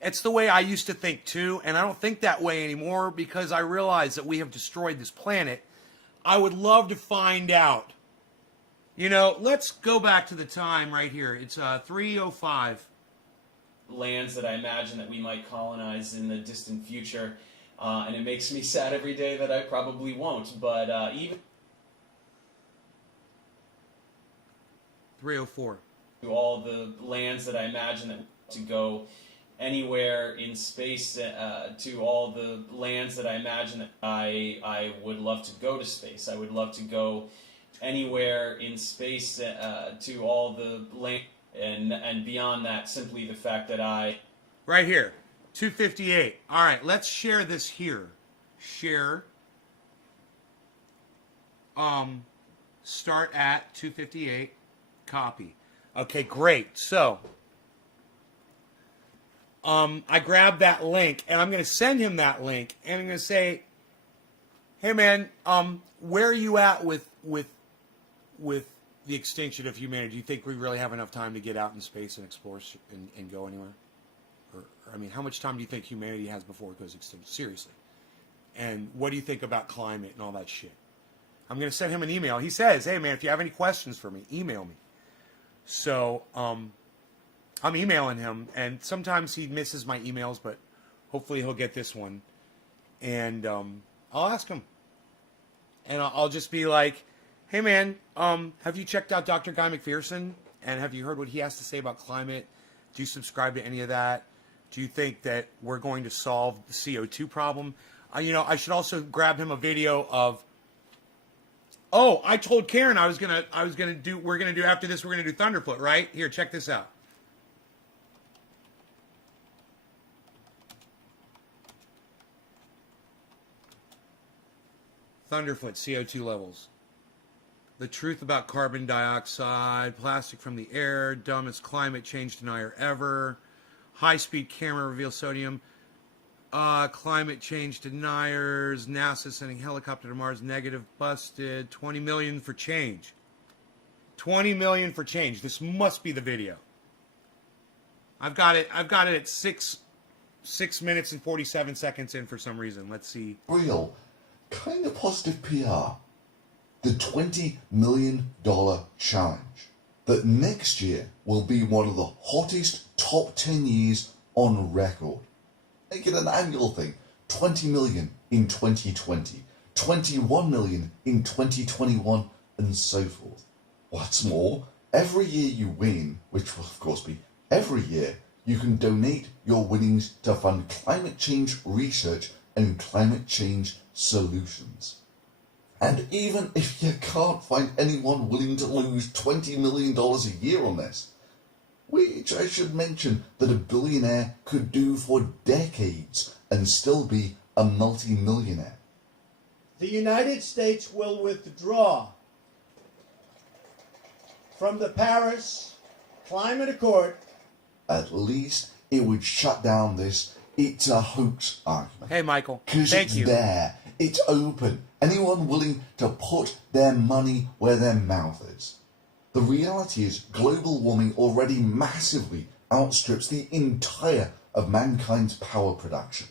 it's the way I used to think too, and I don't think that way anymore because I realize that we have destroyed this planet. I would love to find out. You know, let's go back to the time right here. It's 3:05. Lands that I imagine that we might colonize in the distant future. And it makes me sad every day that I probably won't. But even 3:04. To all the lands that I imagine that to go anywhere in space, to all the lands that I imagine that I would love to go to space. I would love to go anywhere in space, to all the land, and beyond that, simply the fact that right here. 258. All right, let's share this here. Share. Start at 258. Copy. Okay, great. So, I grabbed that link, and I'm going to send him that link, and I'm going to say, hey, man, where are you at with the extinction of humanity? Do you think we really have enough time to get out in space and explore and go anywhere? I mean, how much time do you think humanity has before it goes extinct? Seriously. And what do you think about climate and all that shit? I'm going to send him an email. He says, hey, man, if you have any questions for me, email me. So, I'm emailing him, and sometimes he misses my emails, but hopefully he'll get this one. And I'll ask him. And I'll just be like, hey, man, have you checked out Dr. Guy McPherson? And have you heard what he has to say about climate? Do you subscribe to any of that? Do you think that we're going to solve the CO2 problem? I should also grab him a video of. Oh, I told Karen we're gonna do after this. We're gonna do Thunderfoot, right? Here, check this out. Thunderfoot, CO2 levels. The truth about carbon dioxide, plastic from the air, dumbest climate change denier ever. High-speed camera reveals sodium. Climate change deniers. NASA sending helicopter to Mars. Negative busted. 20 million for change. 20 million for change. This must be the video. I've got it at 6 minutes and 47 seconds in for some reason. Let's see. Real, kind of positive PR. The $20 million challenge. That next year will be one of the hottest top 10 years on record. Make it an annual thing. 20 million in 2020, 21 million in 2021, and so forth. What's more, every year you win, which will of course be every year, you can donate your winnings to fund climate change research and climate change solutions. And even if you can't find anyone willing to lose $20 million a year on this, which I should mention that a billionaire could do for decades and still be a multi-millionaire. The United States will withdraw from the Paris Climate Accord. At least it would shut down this "it's a hoax" argument. Hey, Michael. Because Thank it's you. there. It's open. Anyone willing to put their money where their mouth is. The reality is global warming already massively outstrips the entire of mankind's power production.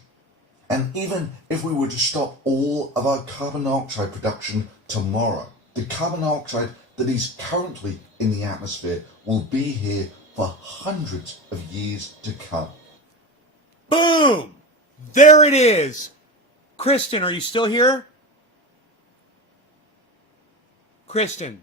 And even if we were to stop all of our carbon dioxide production tomorrow, the carbon dioxide that is currently in the atmosphere will be here for hundreds of years to come. Boom! There it is. Kristen, are you still here? Kristen.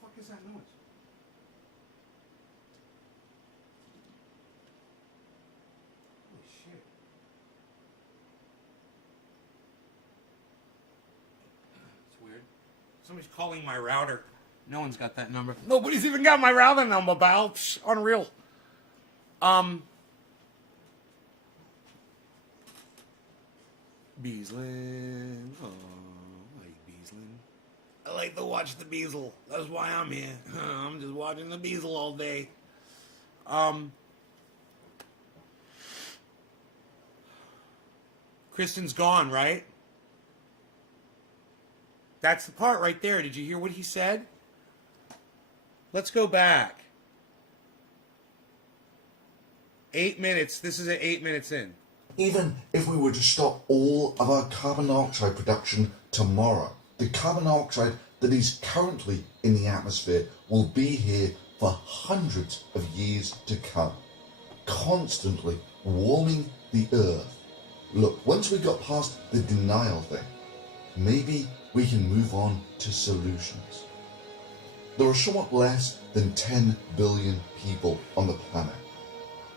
What the fuck is that noise? Holy shit. It's weird. Somebody's calling my router. No one's got that number. Nobody's even got my router number, pal. Psh, unreal. Beaslin. Oh, I like Beaslin. I like to watch the Beazle. That's why I'm here. I'm just watching the Beazle all day. Kristen's gone, right? That's the part right there. Did you hear what he said? Let's go back. 8 minutes. This is at 8 minutes in. Even if we were to stop all of our carbon dioxide production tomorrow, the carbon dioxide that is currently in the atmosphere will be here for hundreds of years to come, constantly warming the earth. Look, once we got past the denial thing, maybe we can move on to solutions. There are somewhat less than 10 billion people on the planet,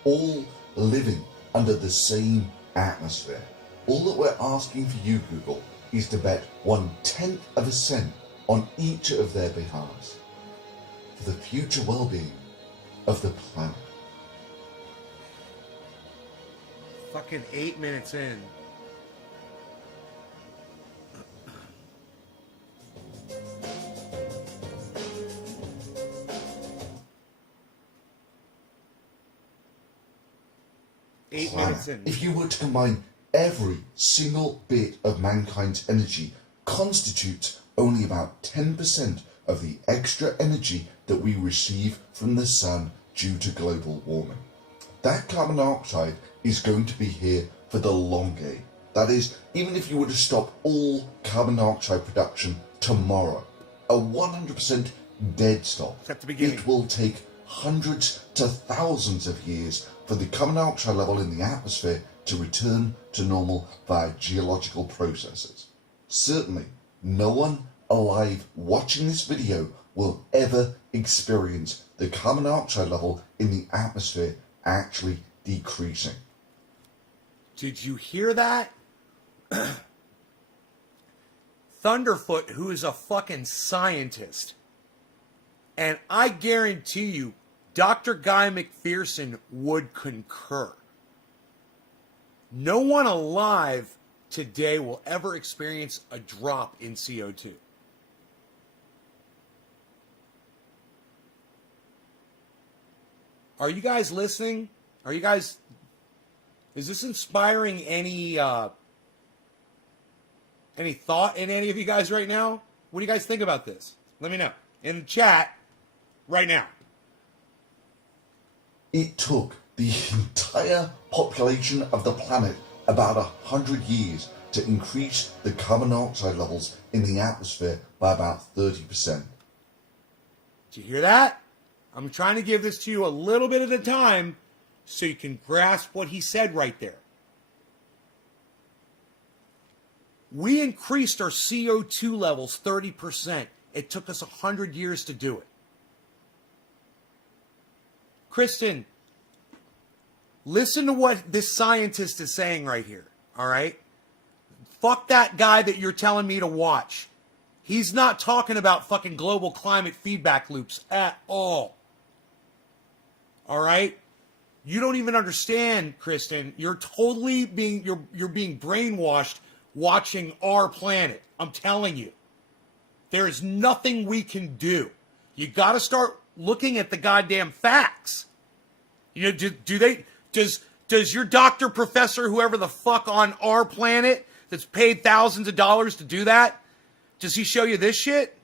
all living under the same atmosphere. All that we're asking for you, Google, is to bet 1/10 of a cent on each of their behalves for the future well-being of the planet. Fucking 8 minutes in. Eight minutes in. If you were to combine every single bit of mankind's energy, constitutes only about 10% of the extra energy that we receive from the sun due to global warming. That carbon dioxide is going to be here for the long game. That is, even if you were to stop all carbon dioxide production tomorrow, a 100% dead stop, At the beginning. it will take hundreds to thousands of years for the carbon dioxide level in the atmosphere to return to normal via geological processes. Certainly, no one alive watching this video will ever experience the carbon dioxide level in the atmosphere actually decreasing. Did you hear that? Thunderfoot, who is a fucking scientist, and I guarantee you, Dr. Guy McPherson would concur. No one alive today will ever experience a drop in CO2. Are you guys listening? Is this inspiring any thought in any of you guys right now? What do you guys think about this? Let me know in the chat right now. It took the entire population of the planet about 100 years to increase the carbon dioxide levels in the atmosphere by about 30%. Did you hear that? I'm trying to give this to you a little bit at a time so you can grasp what he said right there. We increased our CO2 levels 30%. It took us 100 years to do it. Kristen, listen to what this scientist is saying right here, all right? Fuck that guy that you're telling me to watch. He's not talking about fucking global climate feedback loops at all. All right? You don't even understand, Kristen. You're totally being brainwashed watching Our Planet. I'm telling you. There is nothing we can do. You got to start looking at the goddamn facts. You know, does your doctor, professor, whoever the fuck on Our Planet that's paid thousands of dollars to do that, does he show you this shit?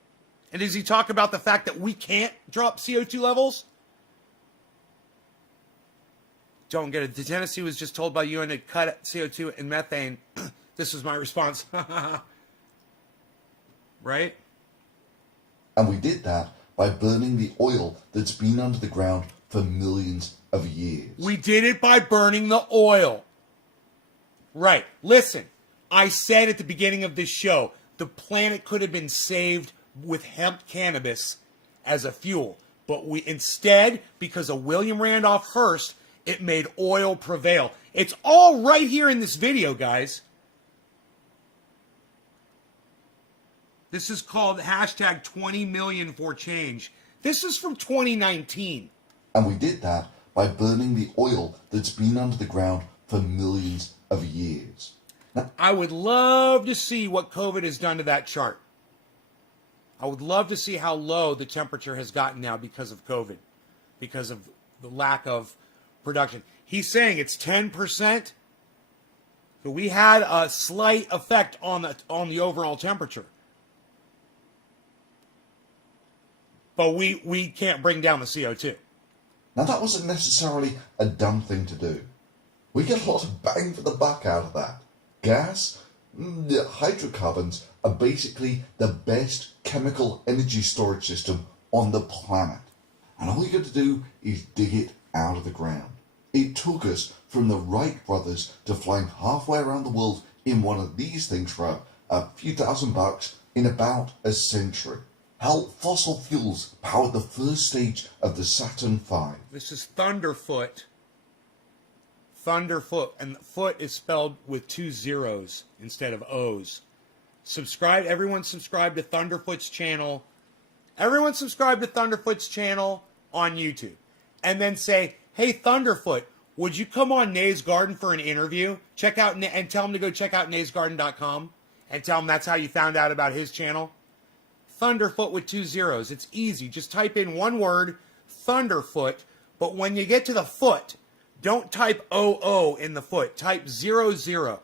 And does he talk about the fact that we can't drop CO2 levels? Don't get it. The Tennessee was just told by UN to cut CO2 and methane. This was my response. Right? And we did that by burning the oil that's been under the ground for millions of years. We did it by burning the oil. Right. Listen, I said at the beginning of this show, the planet could have been saved with hemp cannabis as a fuel. But we instead, because of William Randolph Hearst, it made oil prevail. It's all right here in this video, guys. This is called hashtag 20 million for change. This is from 2019. And we did that by burning the oil that's been under the ground for millions of years. Now, I would love to see what COVID has done to that chart. I would love to see how low the temperature has gotten now because of COVID, because of the lack of production. He's saying it's 10%. So we had a slight effect on the overall temperature. But we can't bring down the CO2. now that wasn't necessarily a dumb thing to do. We get a lot of bang for the buck out of that. Gas, hydrocarbons are basically the best chemical energy storage system on the planet. And all you got to do is dig it out of the ground. It took us from the Wright brothers to flying halfway around the world in one of these things for a few $1,000 in about a century. Hell, fossil fuels powered the first stage of the Saturn V. This is Thunderfoot. Thunderfoot. And foot is spelled with 2 zeros instead of O's. Everyone subscribe to Thunderfoot's channel. Everyone subscribe to Thunderfoot's channel on YouTube. And then say, hey, Thunderfoot, would you come on Nay's Garden for an interview? Check out and tell him to go check out naysgarden.com and tell him that's how you found out about his channel. Thunderfoot with 2 zeros. It's easy. Just type in one word, Thunderfoot. But when you get to the foot, don't type OO in the foot. Type 00.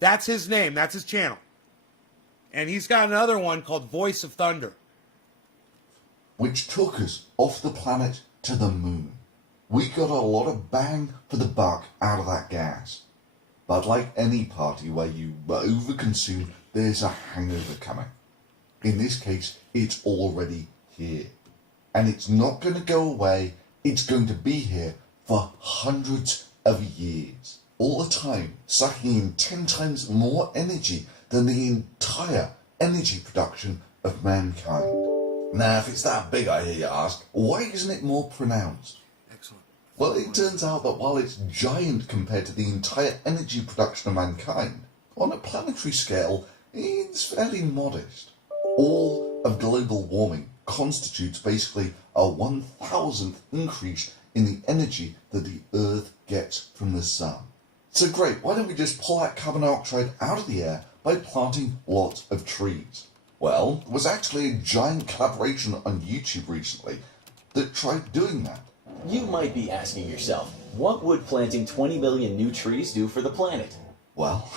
That's his name. That's his channel. And he's got another one called Voice of Thunder. Which took us off the planet to the moon. We got a lot of bang for the buck out of that gas. But like any party where you overconsume, there's a hangover coming. In this case, it's already here. And it's not going to go away. It's going to be here for hundreds of years. All the time, sucking in 10 times more energy than the entire energy production of mankind. Now, if it's that big, I hear you ask, why isn't it more pronounced? Excellent. Well, it turns out that while it's giant compared to the entire energy production of mankind, on a planetary scale, it's fairly modest. All of global warming constitutes basically a 1,000th increase in the energy that the Earth gets from the sun. So great, why don't we just pull that carbon dioxide out of the air by planting lots of trees? Well, there was actually a giant collaboration on YouTube recently that tried doing that. You might be asking yourself, what would planting 20 million new trees do for the planet? Well,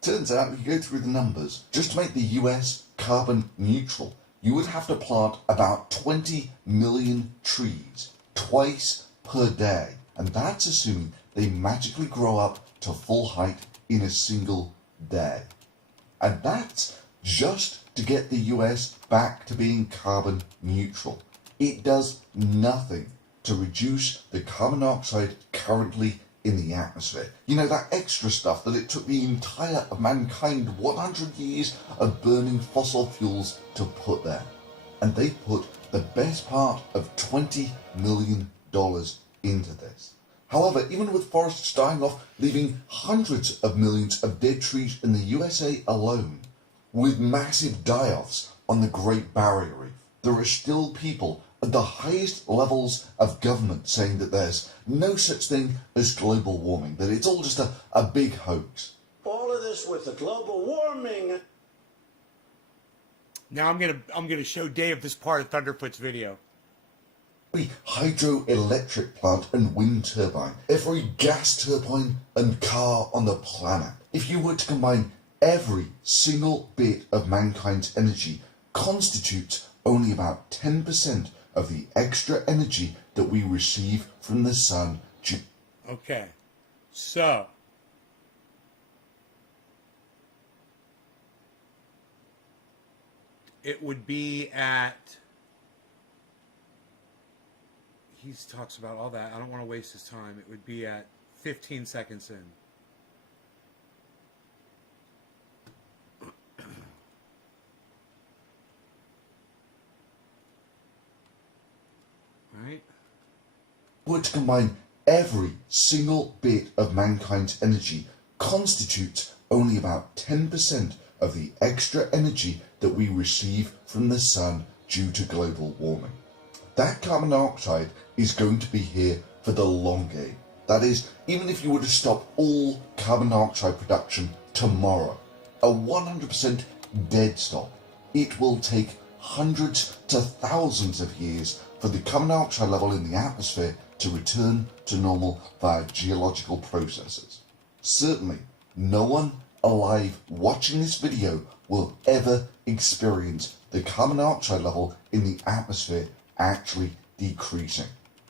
turns out if you go through the numbers, just to make the US carbon neutral, you would have to plant about 20 million trees twice per day. And that's assuming they magically grow up to full height in a single day. And that's just to get the US back to being carbon neutral. It does nothing to reduce the carbon dioxide currently in the atmosphere. You know, that extra stuff that it took the entire of mankind 100 years of burning fossil fuels to put there. And they put the best part of $20 million into this. However, even with forests dying off, leaving hundreds of millions of dead trees in the USA alone, with massive die-offs on the Great Barrier Reef, there are still people at the highest levels of government saying that there's no such thing as global warming, that it's all just a big hoax. All of this with the global warming. Now I'm gonna show Dave this part of Thunderfoot's video. Every hydroelectric plant and wind turbine, every gas turbine and car on the planet. If you were to combine every single bit of mankind's energy, constitutes only about 10% of the extra energy that we receive from the sun. Okay, so it would be at, he talks about all that. I don't want to waste his time. It would be at 15 seconds in. Right? Were to combine every single bit of mankind's energy, constitutes only about 10% of the extra energy that we receive from the sun due to global warming. That carbon dioxide is going to be here for the long game. That is, even if you were to stop all carbon dioxide production tomorrow, a 100% dead stop, it will take hundreds to thousands of years for the carbon dioxide level in the atmosphere to return to normal via geological processes. Certainly, no one alive watching this video will ever experience the carbon dioxide level in the atmosphere actually decreasing.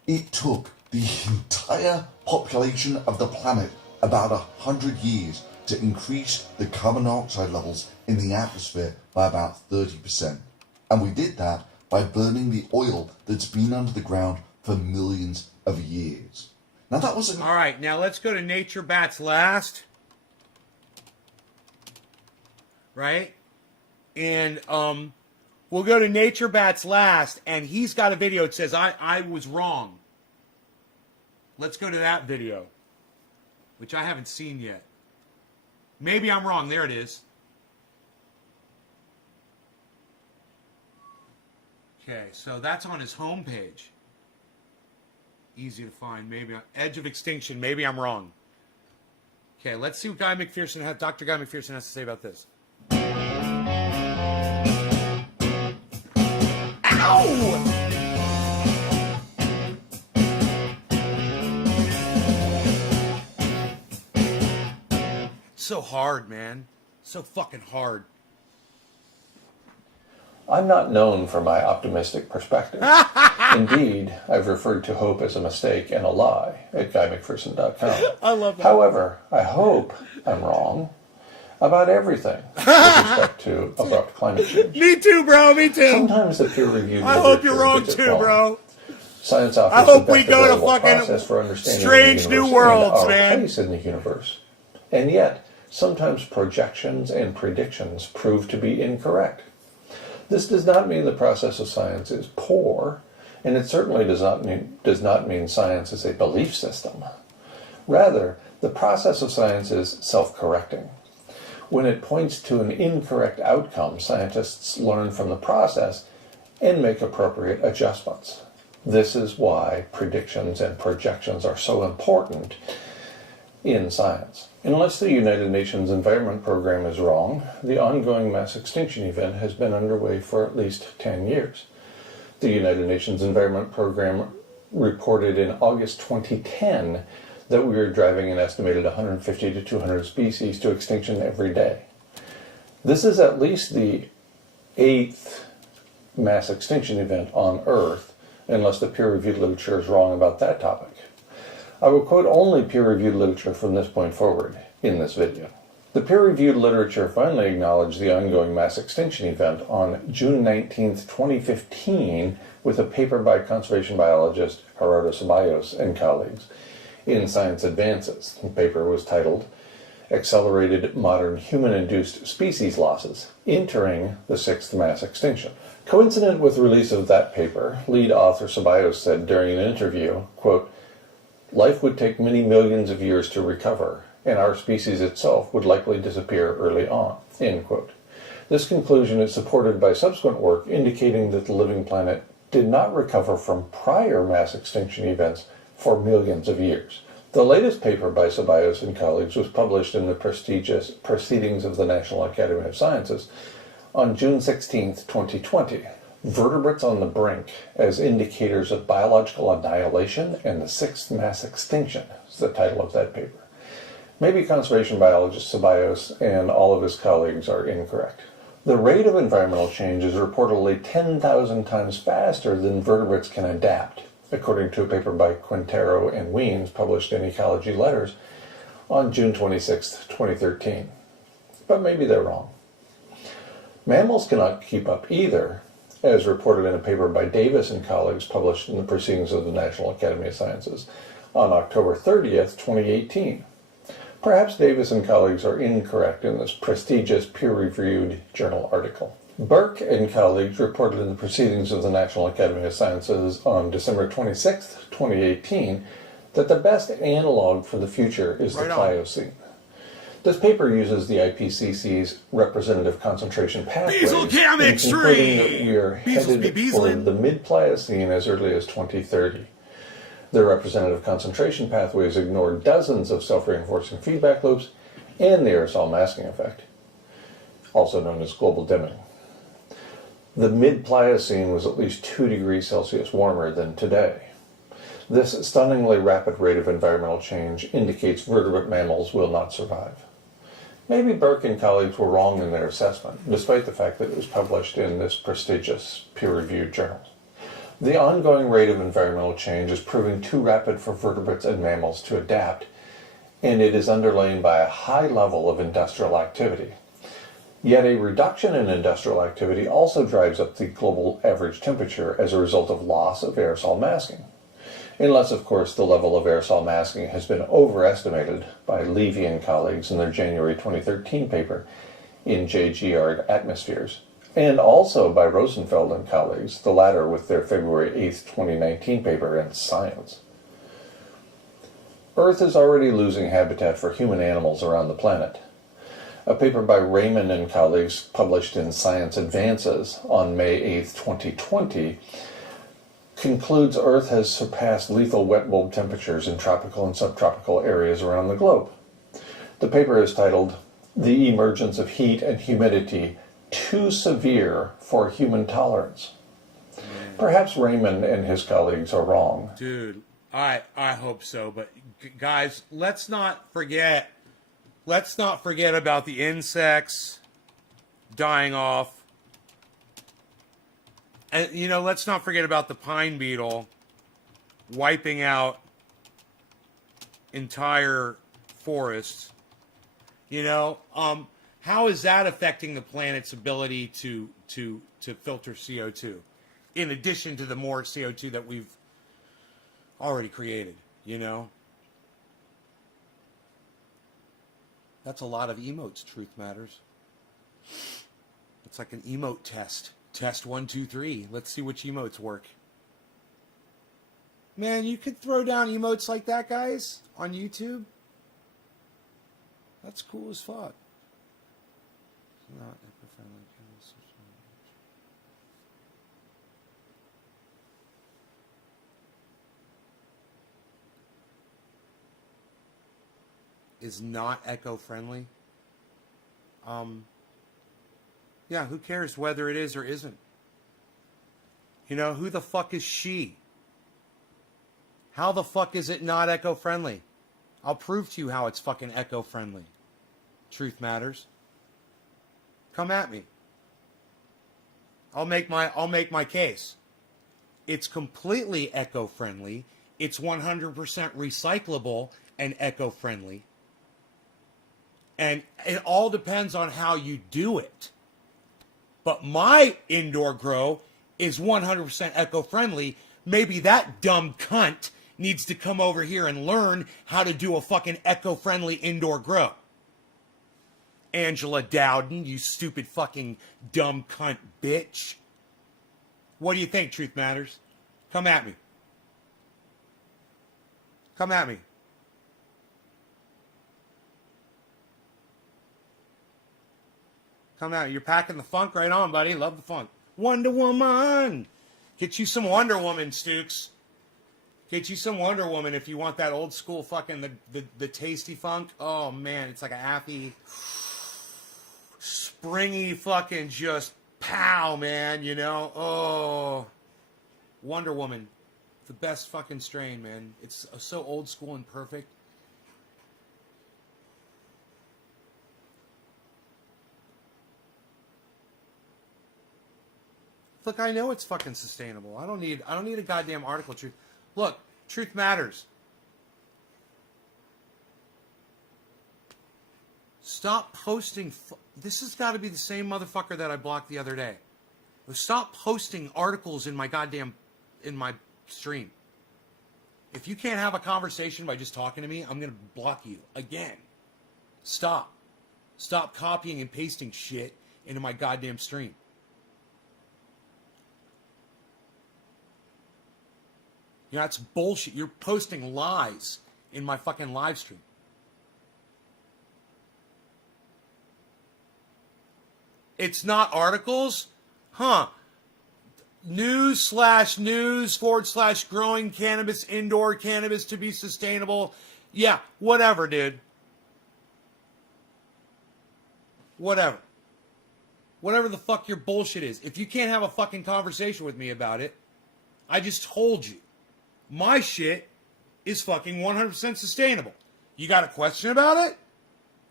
It took the entire population of the planet about 100 years to increase the carbon dioxide levels in the atmosphere by about 30%. And we did that by burning the oil that's been under the ground for millions of years. Now that was All right, now let's go to Nature Bats Last. Right? And we'll go to Nature Bats Last, and he's got a video that says, I was wrong. Let's go to that video, which I haven't seen yet. Maybe I'm wrong. There it is. Okay, so that's on his homepage. Easy to find. Maybe Edge of Extinction. Maybe I'm wrong. Okay, let's see what Dr. Guy McPherson has to say about this. Ow! So hard, man. So fucking hard. I'm not known for my optimistic perspective. Indeed, I've referred to hope as a mistake and a lie at GuyMcPherson.com. I love that. However, I hope I'm wrong about everything with respect to abrupt climate change. Me too, bro. Me too. Sometimes the peer-reviewed I hope you're literature wrong gets it too, wrong. bro. Science offers I hope the we best go to available fucking process for understanding strange the new universe worlds, and our man. place in the universe. And yet, sometimes projections and predictions prove to be incorrect. This does not mean the process of science is poor, and it certainly does not mean science is a belief system. Rather, the process of science is self-correcting. When it points to an incorrect outcome, scientists learn from the process and make appropriate adjustments. This is why predictions and projections are so important in science. Unless the United Nations Environment Program is wrong, the ongoing mass extinction event has been underway for at least 10 years. The United Nations Environment Program reported in August 2010 that we were driving an estimated 150 to 200 species to extinction every day. This is at least the 8th mass extinction event on Earth, unless the peer-reviewed literature is wrong about that topic. I will quote only peer-reviewed literature from this point forward in this video. The peer-reviewed literature finally acknowledged the ongoing mass extinction event on June 19, 2015, with a paper by conservation biologist Gerardo Ceballos and colleagues in Science Advances. The paper was titled Accelerated Modern Human-Induced Species Losses, Entering the Sixth Mass Extinction. Coincident with the release of that paper, lead author Ceballos said during an interview, quote, "Life would take many millions of years to recover, and our species itself would likely disappear early on," end quote. This conclusion is supported by subsequent work indicating that the living planet did not recover from prior mass extinction events for millions of years. The latest paper by Ceballos and colleagues was published in the prestigious Proceedings of the National Academy of Sciences on June 16, 2020. Vertebrates on the Brink as Indicators of Biological Annihilation and the Sixth Mass Extinction is the title of that paper. Maybe conservation biologist Ceballos and all of his colleagues are incorrect. The rate of environmental change is reportedly 10,000 times faster than vertebrates can adapt, according to a paper by Quintero and Weems published in Ecology Letters on June 26, 2013. But maybe they're wrong. Mammals cannot keep up either, as reported in a paper by Davis and colleagues published in the Proceedings of the National Academy of Sciences on October 30th, 2018. Perhaps Davis and colleagues are incorrect in this prestigious peer-reviewed journal article. Burke and colleagues reported in the Proceedings of the National Academy of Sciences on December 26, 2018, that the best analog for the future is the Pliocene. This paper uses the IPCC's representative concentration pathways in concluding that we are headed for the mid-Pliocene as early as 2030. The representative concentration pathways ignore dozens of self-reinforcing feedback loops and the aerosol masking effect, also known as global dimming. The mid-Pliocene was at least 2 degrees Celsius warmer than today. This stunningly rapid rate of environmental change indicates vertebrate mammals will not survive. Maybe Burke and colleagues were wrong in their assessment, despite the fact that it was published in this prestigious peer-reviewed journal. The ongoing rate of environmental change is proving too rapid for vertebrates and mammals to adapt, and it is underlain by a high level of industrial activity. Yet a reduction in industrial activity also drives up the global average temperature as a result of loss of aerosol masking. Unless, of course, the level of aerosol masking has been overestimated by Levy and colleagues in their January 2013 paper in JGR Atmospheres, and also by Rosenfeld and colleagues, the latter with their February 8, 2019 paper in Science. Earth is already losing habitat for human animals around the planet. A paper by Raymond and colleagues published in Science Advances on May 8, 2020, concludes Earth has surpassed lethal wet bulb temperatures in tropical and subtropical areas around the globe. The paper is titled, "The Emergence of Heat and Humidity Too Severe for Human Tolerance." Perhaps Raymond and his colleagues are wrong. Dude, I hope so. But guys, let's not forget about the insects dying off. And, let's not forget about the pine beetle wiping out entire forests. How is that affecting the planet's ability to filter CO2? In addition to the more CO2 that we've already created, That's a lot of emotes, Truth Matters. It's like an emote test. Test 1, 2, 3. Let's see which emotes work. Man, you could throw down emotes like that, guys, on YouTube. That's cool as fuck. Not eco-friendly. is not eco-friendly, yeah, who cares whether it is or isn't? You know, who the fuck is she? How the fuck is it not eco-friendly? I'll prove to you how it's fucking eco-friendly. Truth matters. Come at me. I'll make my case. It's completely eco-friendly. It's 100% recyclable and eco-friendly. And it all depends on how you do it. But my indoor grow is 100% eco-friendly. Maybe that dumb cunt needs to come over here and learn how to do a fucking eco-friendly indoor grow. Angela Dowden, you stupid fucking dumb cunt bitch. What do you think, Truth Matters? Come at me. Come at me. Come out. You're packing the funk right on, buddy. Love the funk. Wonder Woman. Get you some Wonder Woman, Stukes. Get you some Wonder Woman if you want that old school fucking the tasty funk. Oh man, it's like a happy, springy fucking just pow, man. You know. Oh, Wonder Woman, the best fucking strain, man. It's so old school and perfect. Look, I know it's fucking sustainable. I don't need a goddamn article. Truth. Look, Truth Matters. Stop posting. This has got to be the same motherfucker that I blocked the other day. Stop posting articles in my stream. If you can't have a conversation by just talking to me, I'm going to block you again. Stop. Stop copying and pasting shit into my goddamn stream. You know, that's bullshit. You're posting lies in my fucking live stream. It's not articles? Huh. News/news/growing cannabis, indoor cannabis to be sustainable. Yeah, whatever, dude. Whatever. Whatever the fuck your bullshit is. If you can't have a fucking conversation with me about it, I just told you. My shit is fucking 100% sustainable. You got a question about it?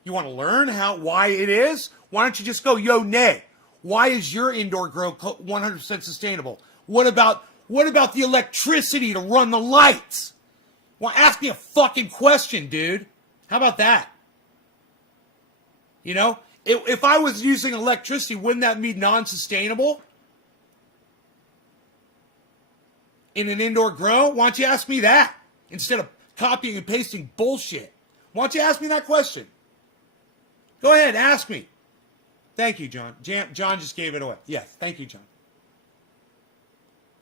You want to learn why it is? Why don't you just go, yo, nay, why is your indoor grow 100% sustainable? What about the electricity to run the lights? Well, ask me a fucking question, dude. How about that? You know, if I was using electricity, wouldn't that be non-sustainable? In an indoor grow? Why don't you ask me that instead of copying and pasting bullshit? Why don't you ask me that question? Go ahead, ask me. Thank you, John. John just gave it away. Yes, thank you, John.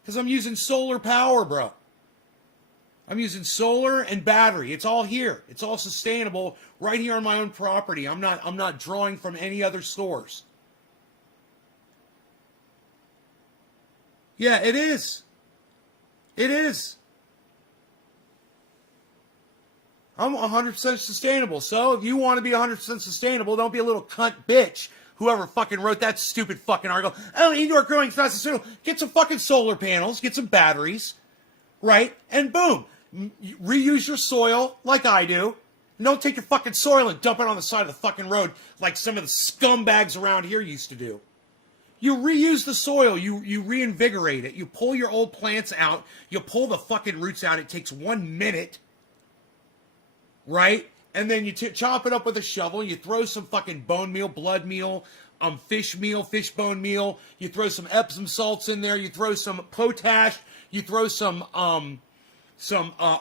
Because I'm using solar power, bro. I'm using solar and battery. It's all here. It's all sustainable right here on my own property. I'm not drawing from any other source. Yeah, it is. It is. I'm 100% sustainable. So if you want to be 100% sustainable, don't be a little cunt bitch. Whoever fucking wrote that stupid fucking article. Oh, indoor growing is not sustainable. Get some fucking solar panels. Get some batteries. Right? And boom. Reuse your soil like I do. And don't take your fucking soil and dump it on the side of the fucking road like some of the scumbags around here used to do. You reuse the soil. You reinvigorate it. You pull your old plants out. You pull the fucking roots out. It takes 1 minute. Right? And then you chop it up with a shovel. You throw some fucking bone meal, blood meal, fish bone meal. You throw some Epsom salts in there. You throw some potash. You throw some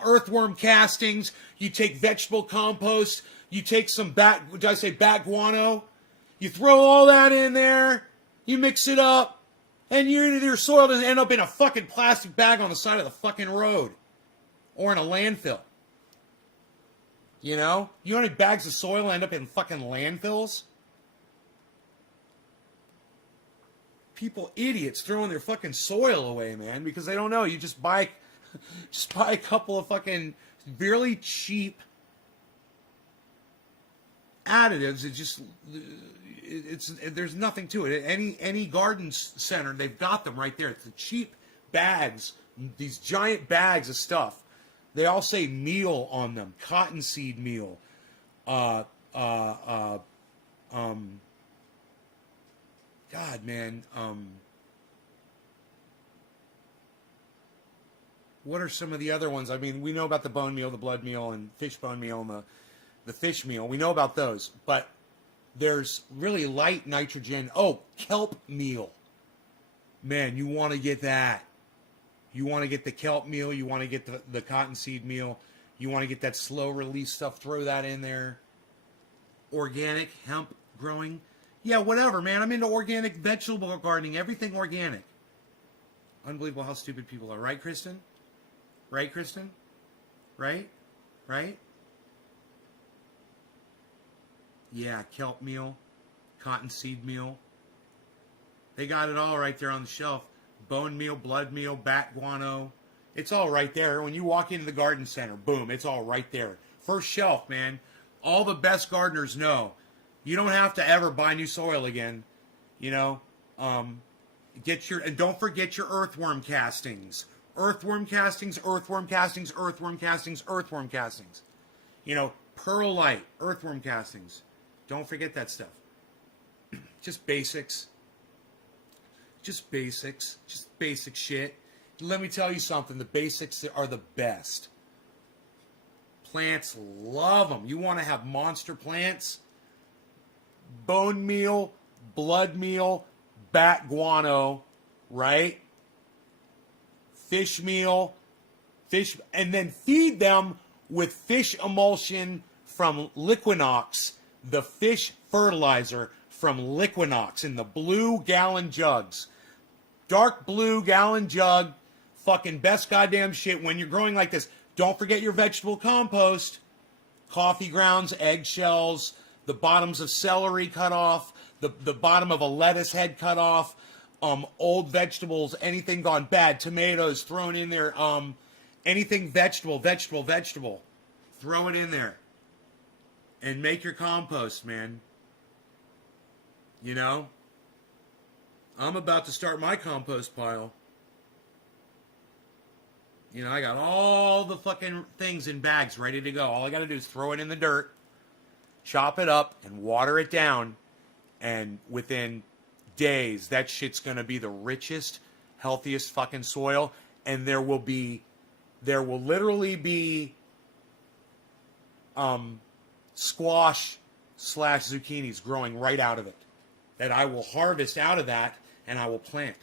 earthworm castings. You take vegetable compost. You take some bat guano. You throw all that in there. You mix it up. And your soil doesn't end up in a fucking plastic bag on the side of the fucking road. Or in a landfill. You know? You know how many bags of soil end up in fucking landfills? People, idiots, throwing their fucking soil away, man, because they don't know. You just buy a couple of fucking really cheap additives. There's nothing to it. Any garden center, they've got them right there. It's the cheap bags, these giant bags of stuff. They all say meal on them, cottonseed meal. God, man. What are some of the other ones? I mean, we know about the bone meal, the blood meal, and fish bone meal, and the fish meal. We know about those, but there's really light nitrogen. Oh, kelp meal. Man, you want to get that. You want to get the kelp meal. You want to get the cottonseed meal. You want to get that slow release stuff. Throw that in there. Organic hemp growing. Yeah, whatever, man. I'm into organic vegetable gardening. Everything organic. Unbelievable how stupid people are. Right, Kristen? Right, Kristen? Right? Right? Yeah, kelp meal, cottonseed meal. They got it all right there on the shelf. Bone meal, blood meal, bat guano. It's all right there. When you walk into the garden center, boom, it's all right there. First shelf, man. All the best gardeners know. You don't have to ever buy new soil again. You know, and don't forget your earthworm castings. Earthworm castings, earthworm castings, earthworm castings, earthworm castings. You know, perlite, earthworm castings. Don't forget that stuff. Just basics. Just basics. Just basic shit. Let me tell you something. The basics are the best. Plants love them. You want to have monster plants? Bone meal, blood meal, bat guano, right? Fish meal, and then feed them with fish emulsion from Liquinox, the fish fertilizer from Liquinox in the blue gallon jugs. Dark blue gallon jug, fucking best goddamn shit when you're growing like this. Don't forget your vegetable compost. Coffee grounds, eggshells, the bottoms of celery cut off, the bottom of a lettuce head cut off, old vegetables, anything gone bad, tomatoes thrown in there, anything vegetable. Throw it in there. And make your compost, man. You know? I'm about to start my compost pile. You know, I got all the fucking things in bags ready to go. All I got to do is throw it in the dirt, chop it up, and water it down. And within days, that shit's going to be the richest, healthiest fucking soil. And there will literally be squash / zucchinis growing right out of it that I will harvest out of that and I will plant.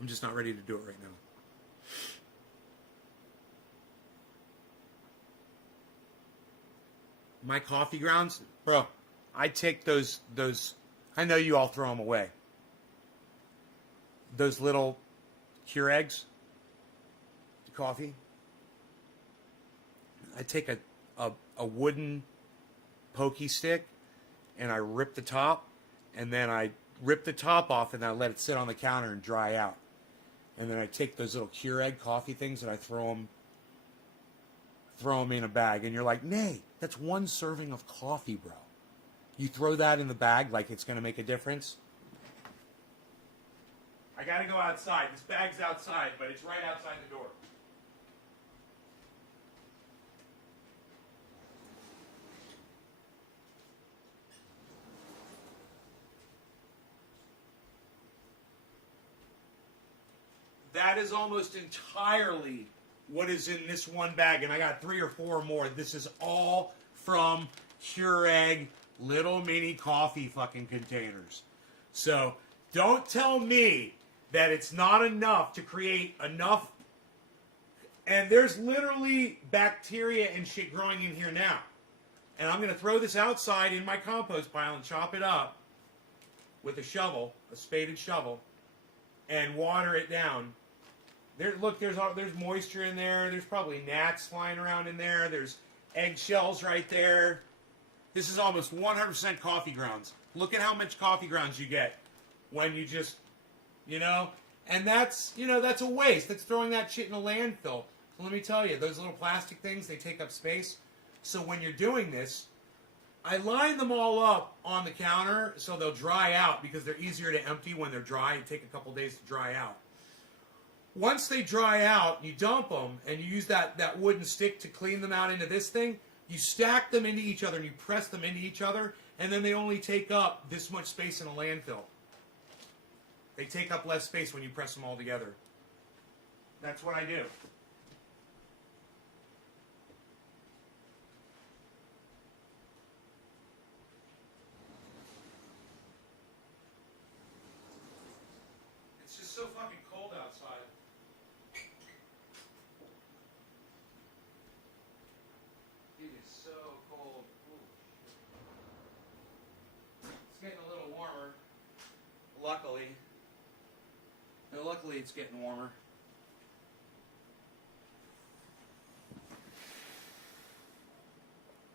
I'm just not ready to do it right now. My coffee grounds, bro, I take those, I know you all throw them away. Those little Keurigs, coffee. I take a wooden pokey stick and I rip the top, and then I rip the top off and I let it sit on the counter and dry out. And then I take those little Keurig coffee things and I throw them in a bag. And you're like, nay, that's one serving of coffee, bro. You throw that in the bag like it's going to make a difference. I got to go outside. This bag's outside, but it's right outside the door. That is almost entirely what is in this one bag, and I got 3 or 4 more. This is all from Keurig little mini coffee fucking containers. So don't tell me that it's not enough to create enough. And there's literally bacteria and shit growing in here now. And I'm going to throw this outside in my compost pile and chop it up with a shovel, a spaded shovel, and water it down. Look, there's moisture in there. There's probably gnats flying around in there. There's eggshells right there. This is almost 100% coffee grounds. Look at how much coffee grounds you get when you just, and that's a waste. That's throwing that shit in a landfill. So let me tell you, those little plastic things, they take up space. So when you're doing this, I line them all up on the counter so they'll dry out because they're easier to empty when they're dry. It take a couple days to dry out. Once they dry out, you dump them and you use that wooden stick to clean them out into this thing. You stack them into each other and you press them into each other, and then they only take up this much space in a landfill. They take up less space when you press them all together. That's what I do. It's just so fucking cold outside. It is so cold. Ooh. It's getting a little warmer. Luckily. No, luckily it's getting warmer.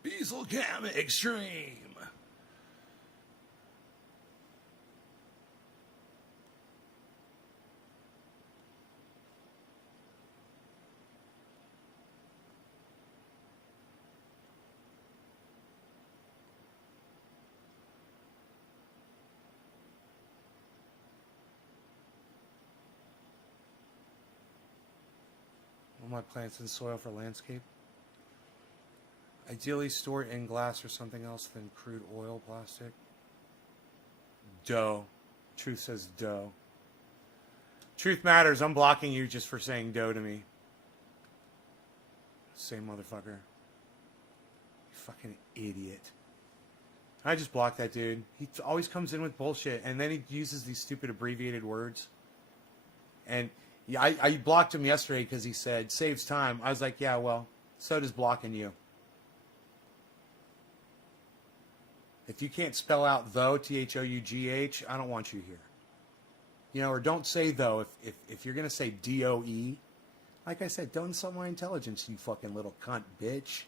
Diesel Cam Extreme. All my plants in soil for landscape. Ideally store it in glass or something else than crude oil plastic. Dough. Truth says dough. Truth matters. I'm blocking you just for saying dough to me. Same motherfucker. You fucking idiot. I just blocked that dude. He always comes in with bullshit and then he uses these stupid abbreviated words. And yeah, I blocked him yesterday because he said, saves time. I was like, yeah, well, so does blocking you. If you can't spell out though, Though, I don't want you here. You know, or don't say though. If you're going to say DOE, like I said, don't insult my intelligence, you fucking little cunt bitch.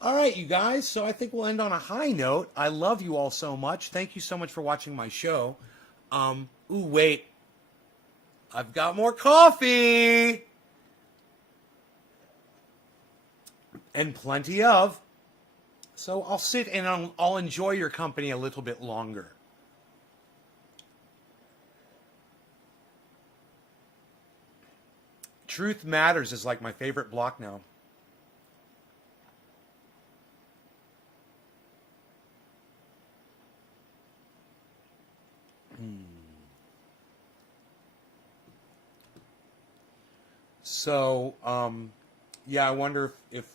All right, you guys. So I think we'll end on a high note. I love you all so much. Thank you so much for watching my show. Ooh, wait. I've got more coffee. And plenty of. So I'll sit and I'll enjoy your company a little bit longer. Truth Matters is like my favorite block now. So, yeah, I wonder if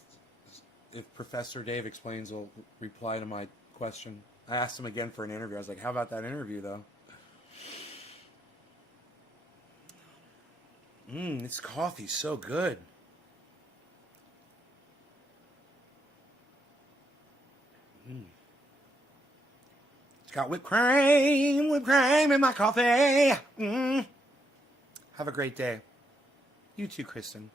Professor Dave Explains will reply to my question. I asked him again for an interview. I was like, how about that interview, though? This coffee's so good. It's got whipped cream in my coffee. Have a great day. You too, Kristen.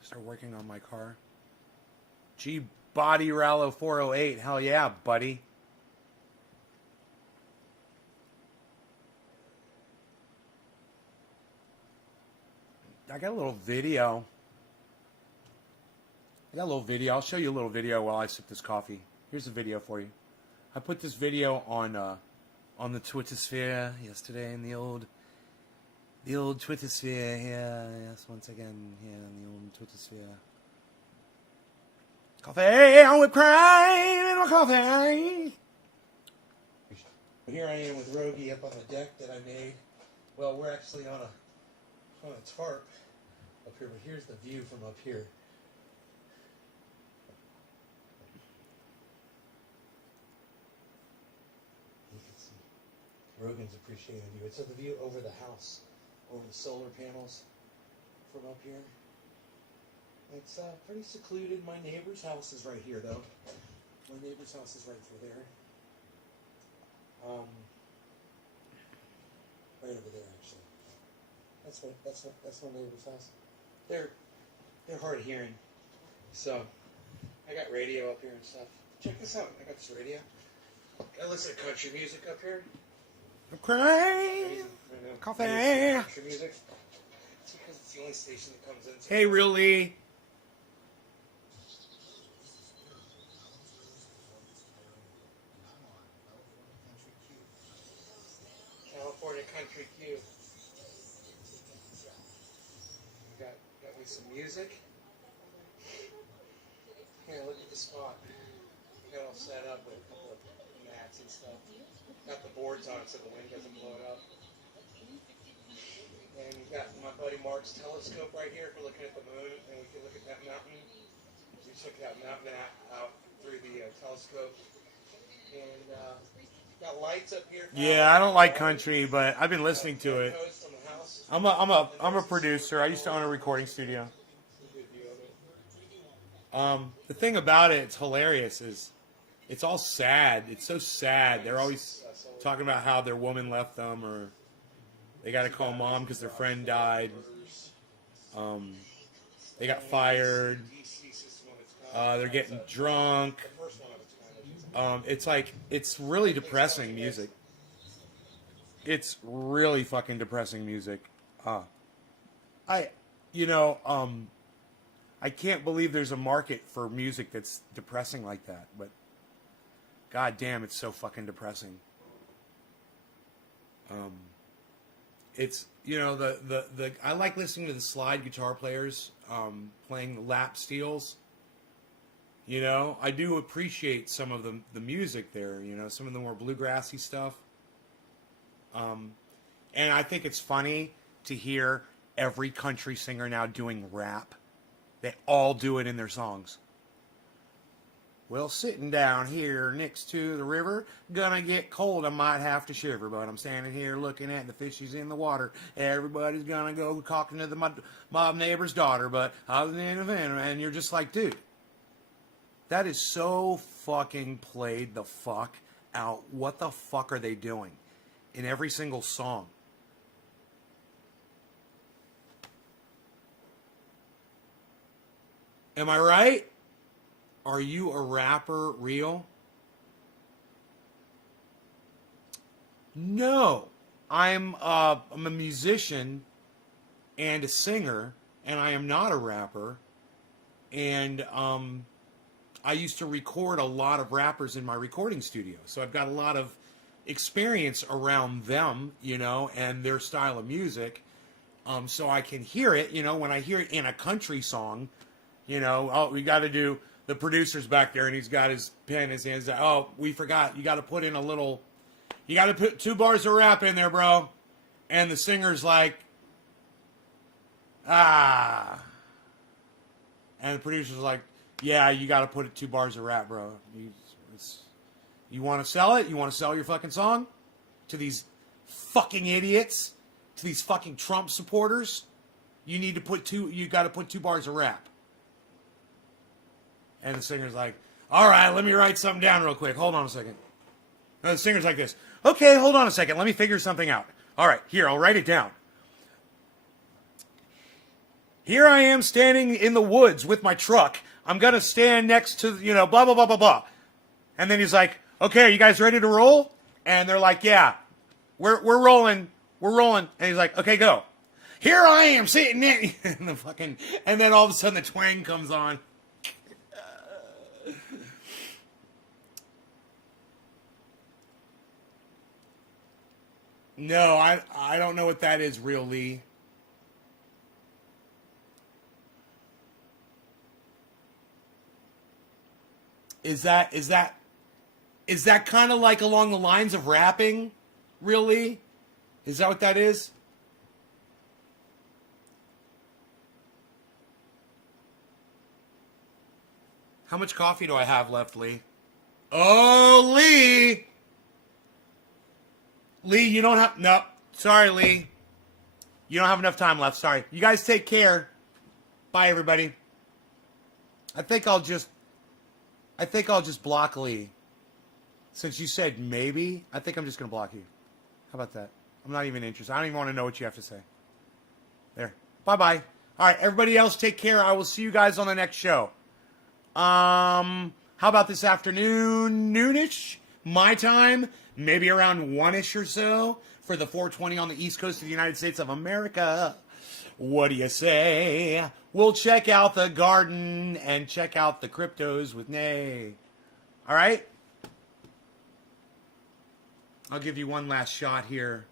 Start working on my car. G Body Rallo 408. Hell yeah, buddy. I got a little video. I'll show you a little video while I sip this coffee. Here's a video for you. I put this video on the Twitter sphere yesterday in the old Twitter sphere here. Yes, once again here in the old Twitter sphere. Coffee on whipped cream in my coffee. Here I am with Rogie up on the deck that I made. Well, we're actually on a tarp up here, but here's the view from up here. Rogan's appreciating the view. It's the view over the house, over the solar panels from up here. It's pretty secluded. My neighbor's house is right here, though. My neighbor's house is right through there. Right over there, actually. That's my neighbor's house. They're hard of hearing, so I got radio up here and stuff. Check this out. I got this radio. I listen to country music up here. Okay. Coffee. Country music. It's because it's the only station that comes in. Hey, really? California Country Q. Got me some music. Here, look at the spot. Got all set up with a couple of mats and stuff. Got the boards on so the wind doesn't blow it up. And you've got my buddy Mark's telescope right here for looking at the moon, and we can look at that mountain. We took that mountain out through the telescope. And got lights up here. Yeah, I don't like country, but I've been listening to it. I'm a producer. I used to own a recording studio. The thing about it, it's hilarious, is it's all sad. It's so sad. They're always talking about how their woman left them, or they got to call mom because their friend died. They got fired. They're getting drunk. It's like, it's really depressing music. It's really fucking depressing music. I can't believe there's a market for music that's depressing like that, but god damn, it's so fucking depressing. It's, I like listening to the slide guitar players playing lap steels. I do appreciate some of the music there, some of the more bluegrassy stuff. And I think it's funny to hear every country singer now doing rap. They all do it in their songs. Well, sitting down here next to the river, gonna get cold, I might have to shiver, but I'm standing here looking at the fishies in the water. Everybody's gonna go talking to my neighbor's daughter, but I was in a van, and you're just like, dude, that is so fucking played the fuck out. What the fuck are they doing in every single song? Am I right? Are you a rapper real? No. I'm a musician and a singer, and I am not a rapper. And I used to record a lot of rappers in my recording studio. So I've got a lot of experience around them, and their style of music. So I can hear it, when I hear it in a country song. We got to do, the producer's back there and he's got his pen in his hands. Oh, we forgot. You got to put 2 bars of rap in there, bro. And the singer's like, And the producer's like, yeah, you got to put 2 bars of rap, bro. You want to sell it? You want to sell your fucking song to these fucking idiots? To these fucking Trump supporters? You got to put 2 bars of rap. And the singer's like, all right, let me write something down real quick. Hold on a second. And the singer's like this. Okay, hold on a second. Let me figure something out. All right, here, I'll write it down. Here I am standing in the woods with my truck. I'm going to stand next to, blah, blah, blah, blah, blah. And then he's like, okay, are you guys ready to roll? And they're like, yeah, we're rolling. We're rolling. And he's like, okay, go. Here I am sitting in and then all of a sudden the twang comes on. No, I don't know what that is, real Lee. Is that kind of like along the lines of rapping, real Lee? Is that what that is? How much coffee do I have left, Lee? Oh, Lee! Lee, you don't have... No. Sorry, Lee. You don't have enough time left. Sorry. You guys take care. Bye, everybody. I think I'll just block Lee. Since you said maybe, I think I'm just going to block you. How about that? I'm not even interested. I don't even want to know what you have to say. There. Bye-bye. All right, everybody else take care. I will see you guys on the next show. How about this afternoon, noonish? My time, maybe around 1-ish or so for the 420 on the East Coast of the United States of America. What do you say? We'll check out the garden and check out the cryptos with Nay. All right? I'll give you one last shot here.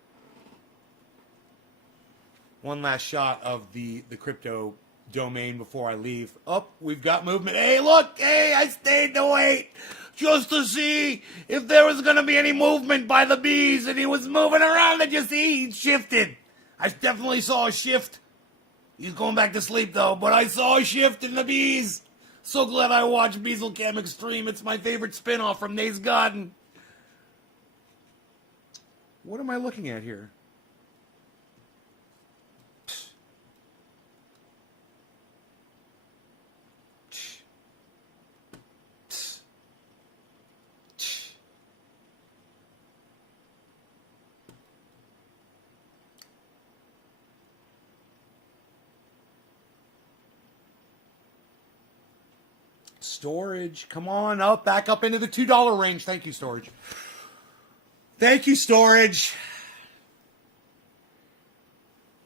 One last shot of the crypto domain before I leave. Oh, we've got movement. Hey, look. Hey, I stayed to wait just to see if there was going to be any movement by the bees. And he was moving around. Did you see? He shifted. I definitely saw a shift. He's going back to sleep, though. But I saw a shift in the bees. So glad I watched Beazle Cam Extreme. It's my favorite spinoff from Nay's Garden. What am I looking at here? Storage, come on up, back up into the $2 range. Thank you, Storage. Thank you, Storage.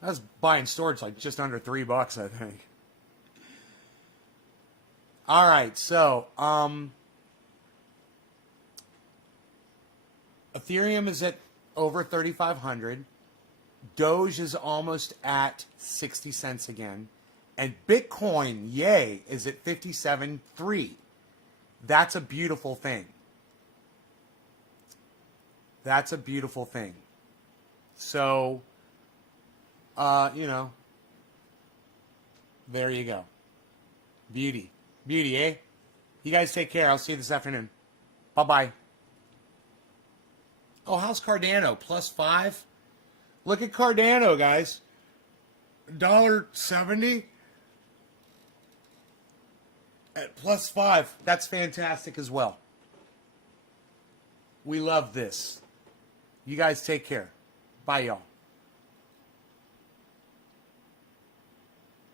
I was buying Storage like just under $3, I think. All right, so Ethereum is at over 3,500. Doge is almost at 60 cents again. And Bitcoin, yay, is at 57.3. That's a beautiful thing. That's a beautiful thing. So, you know, there you go. Beauty. Beauty, eh? You guys take care. I'll see you this afternoon. Bye-bye. Oh, how's Cardano? +5? Look at Cardano, guys. $1.70 at +5. That's fantastic as well. We love this. You guys take care. Bye, y'all.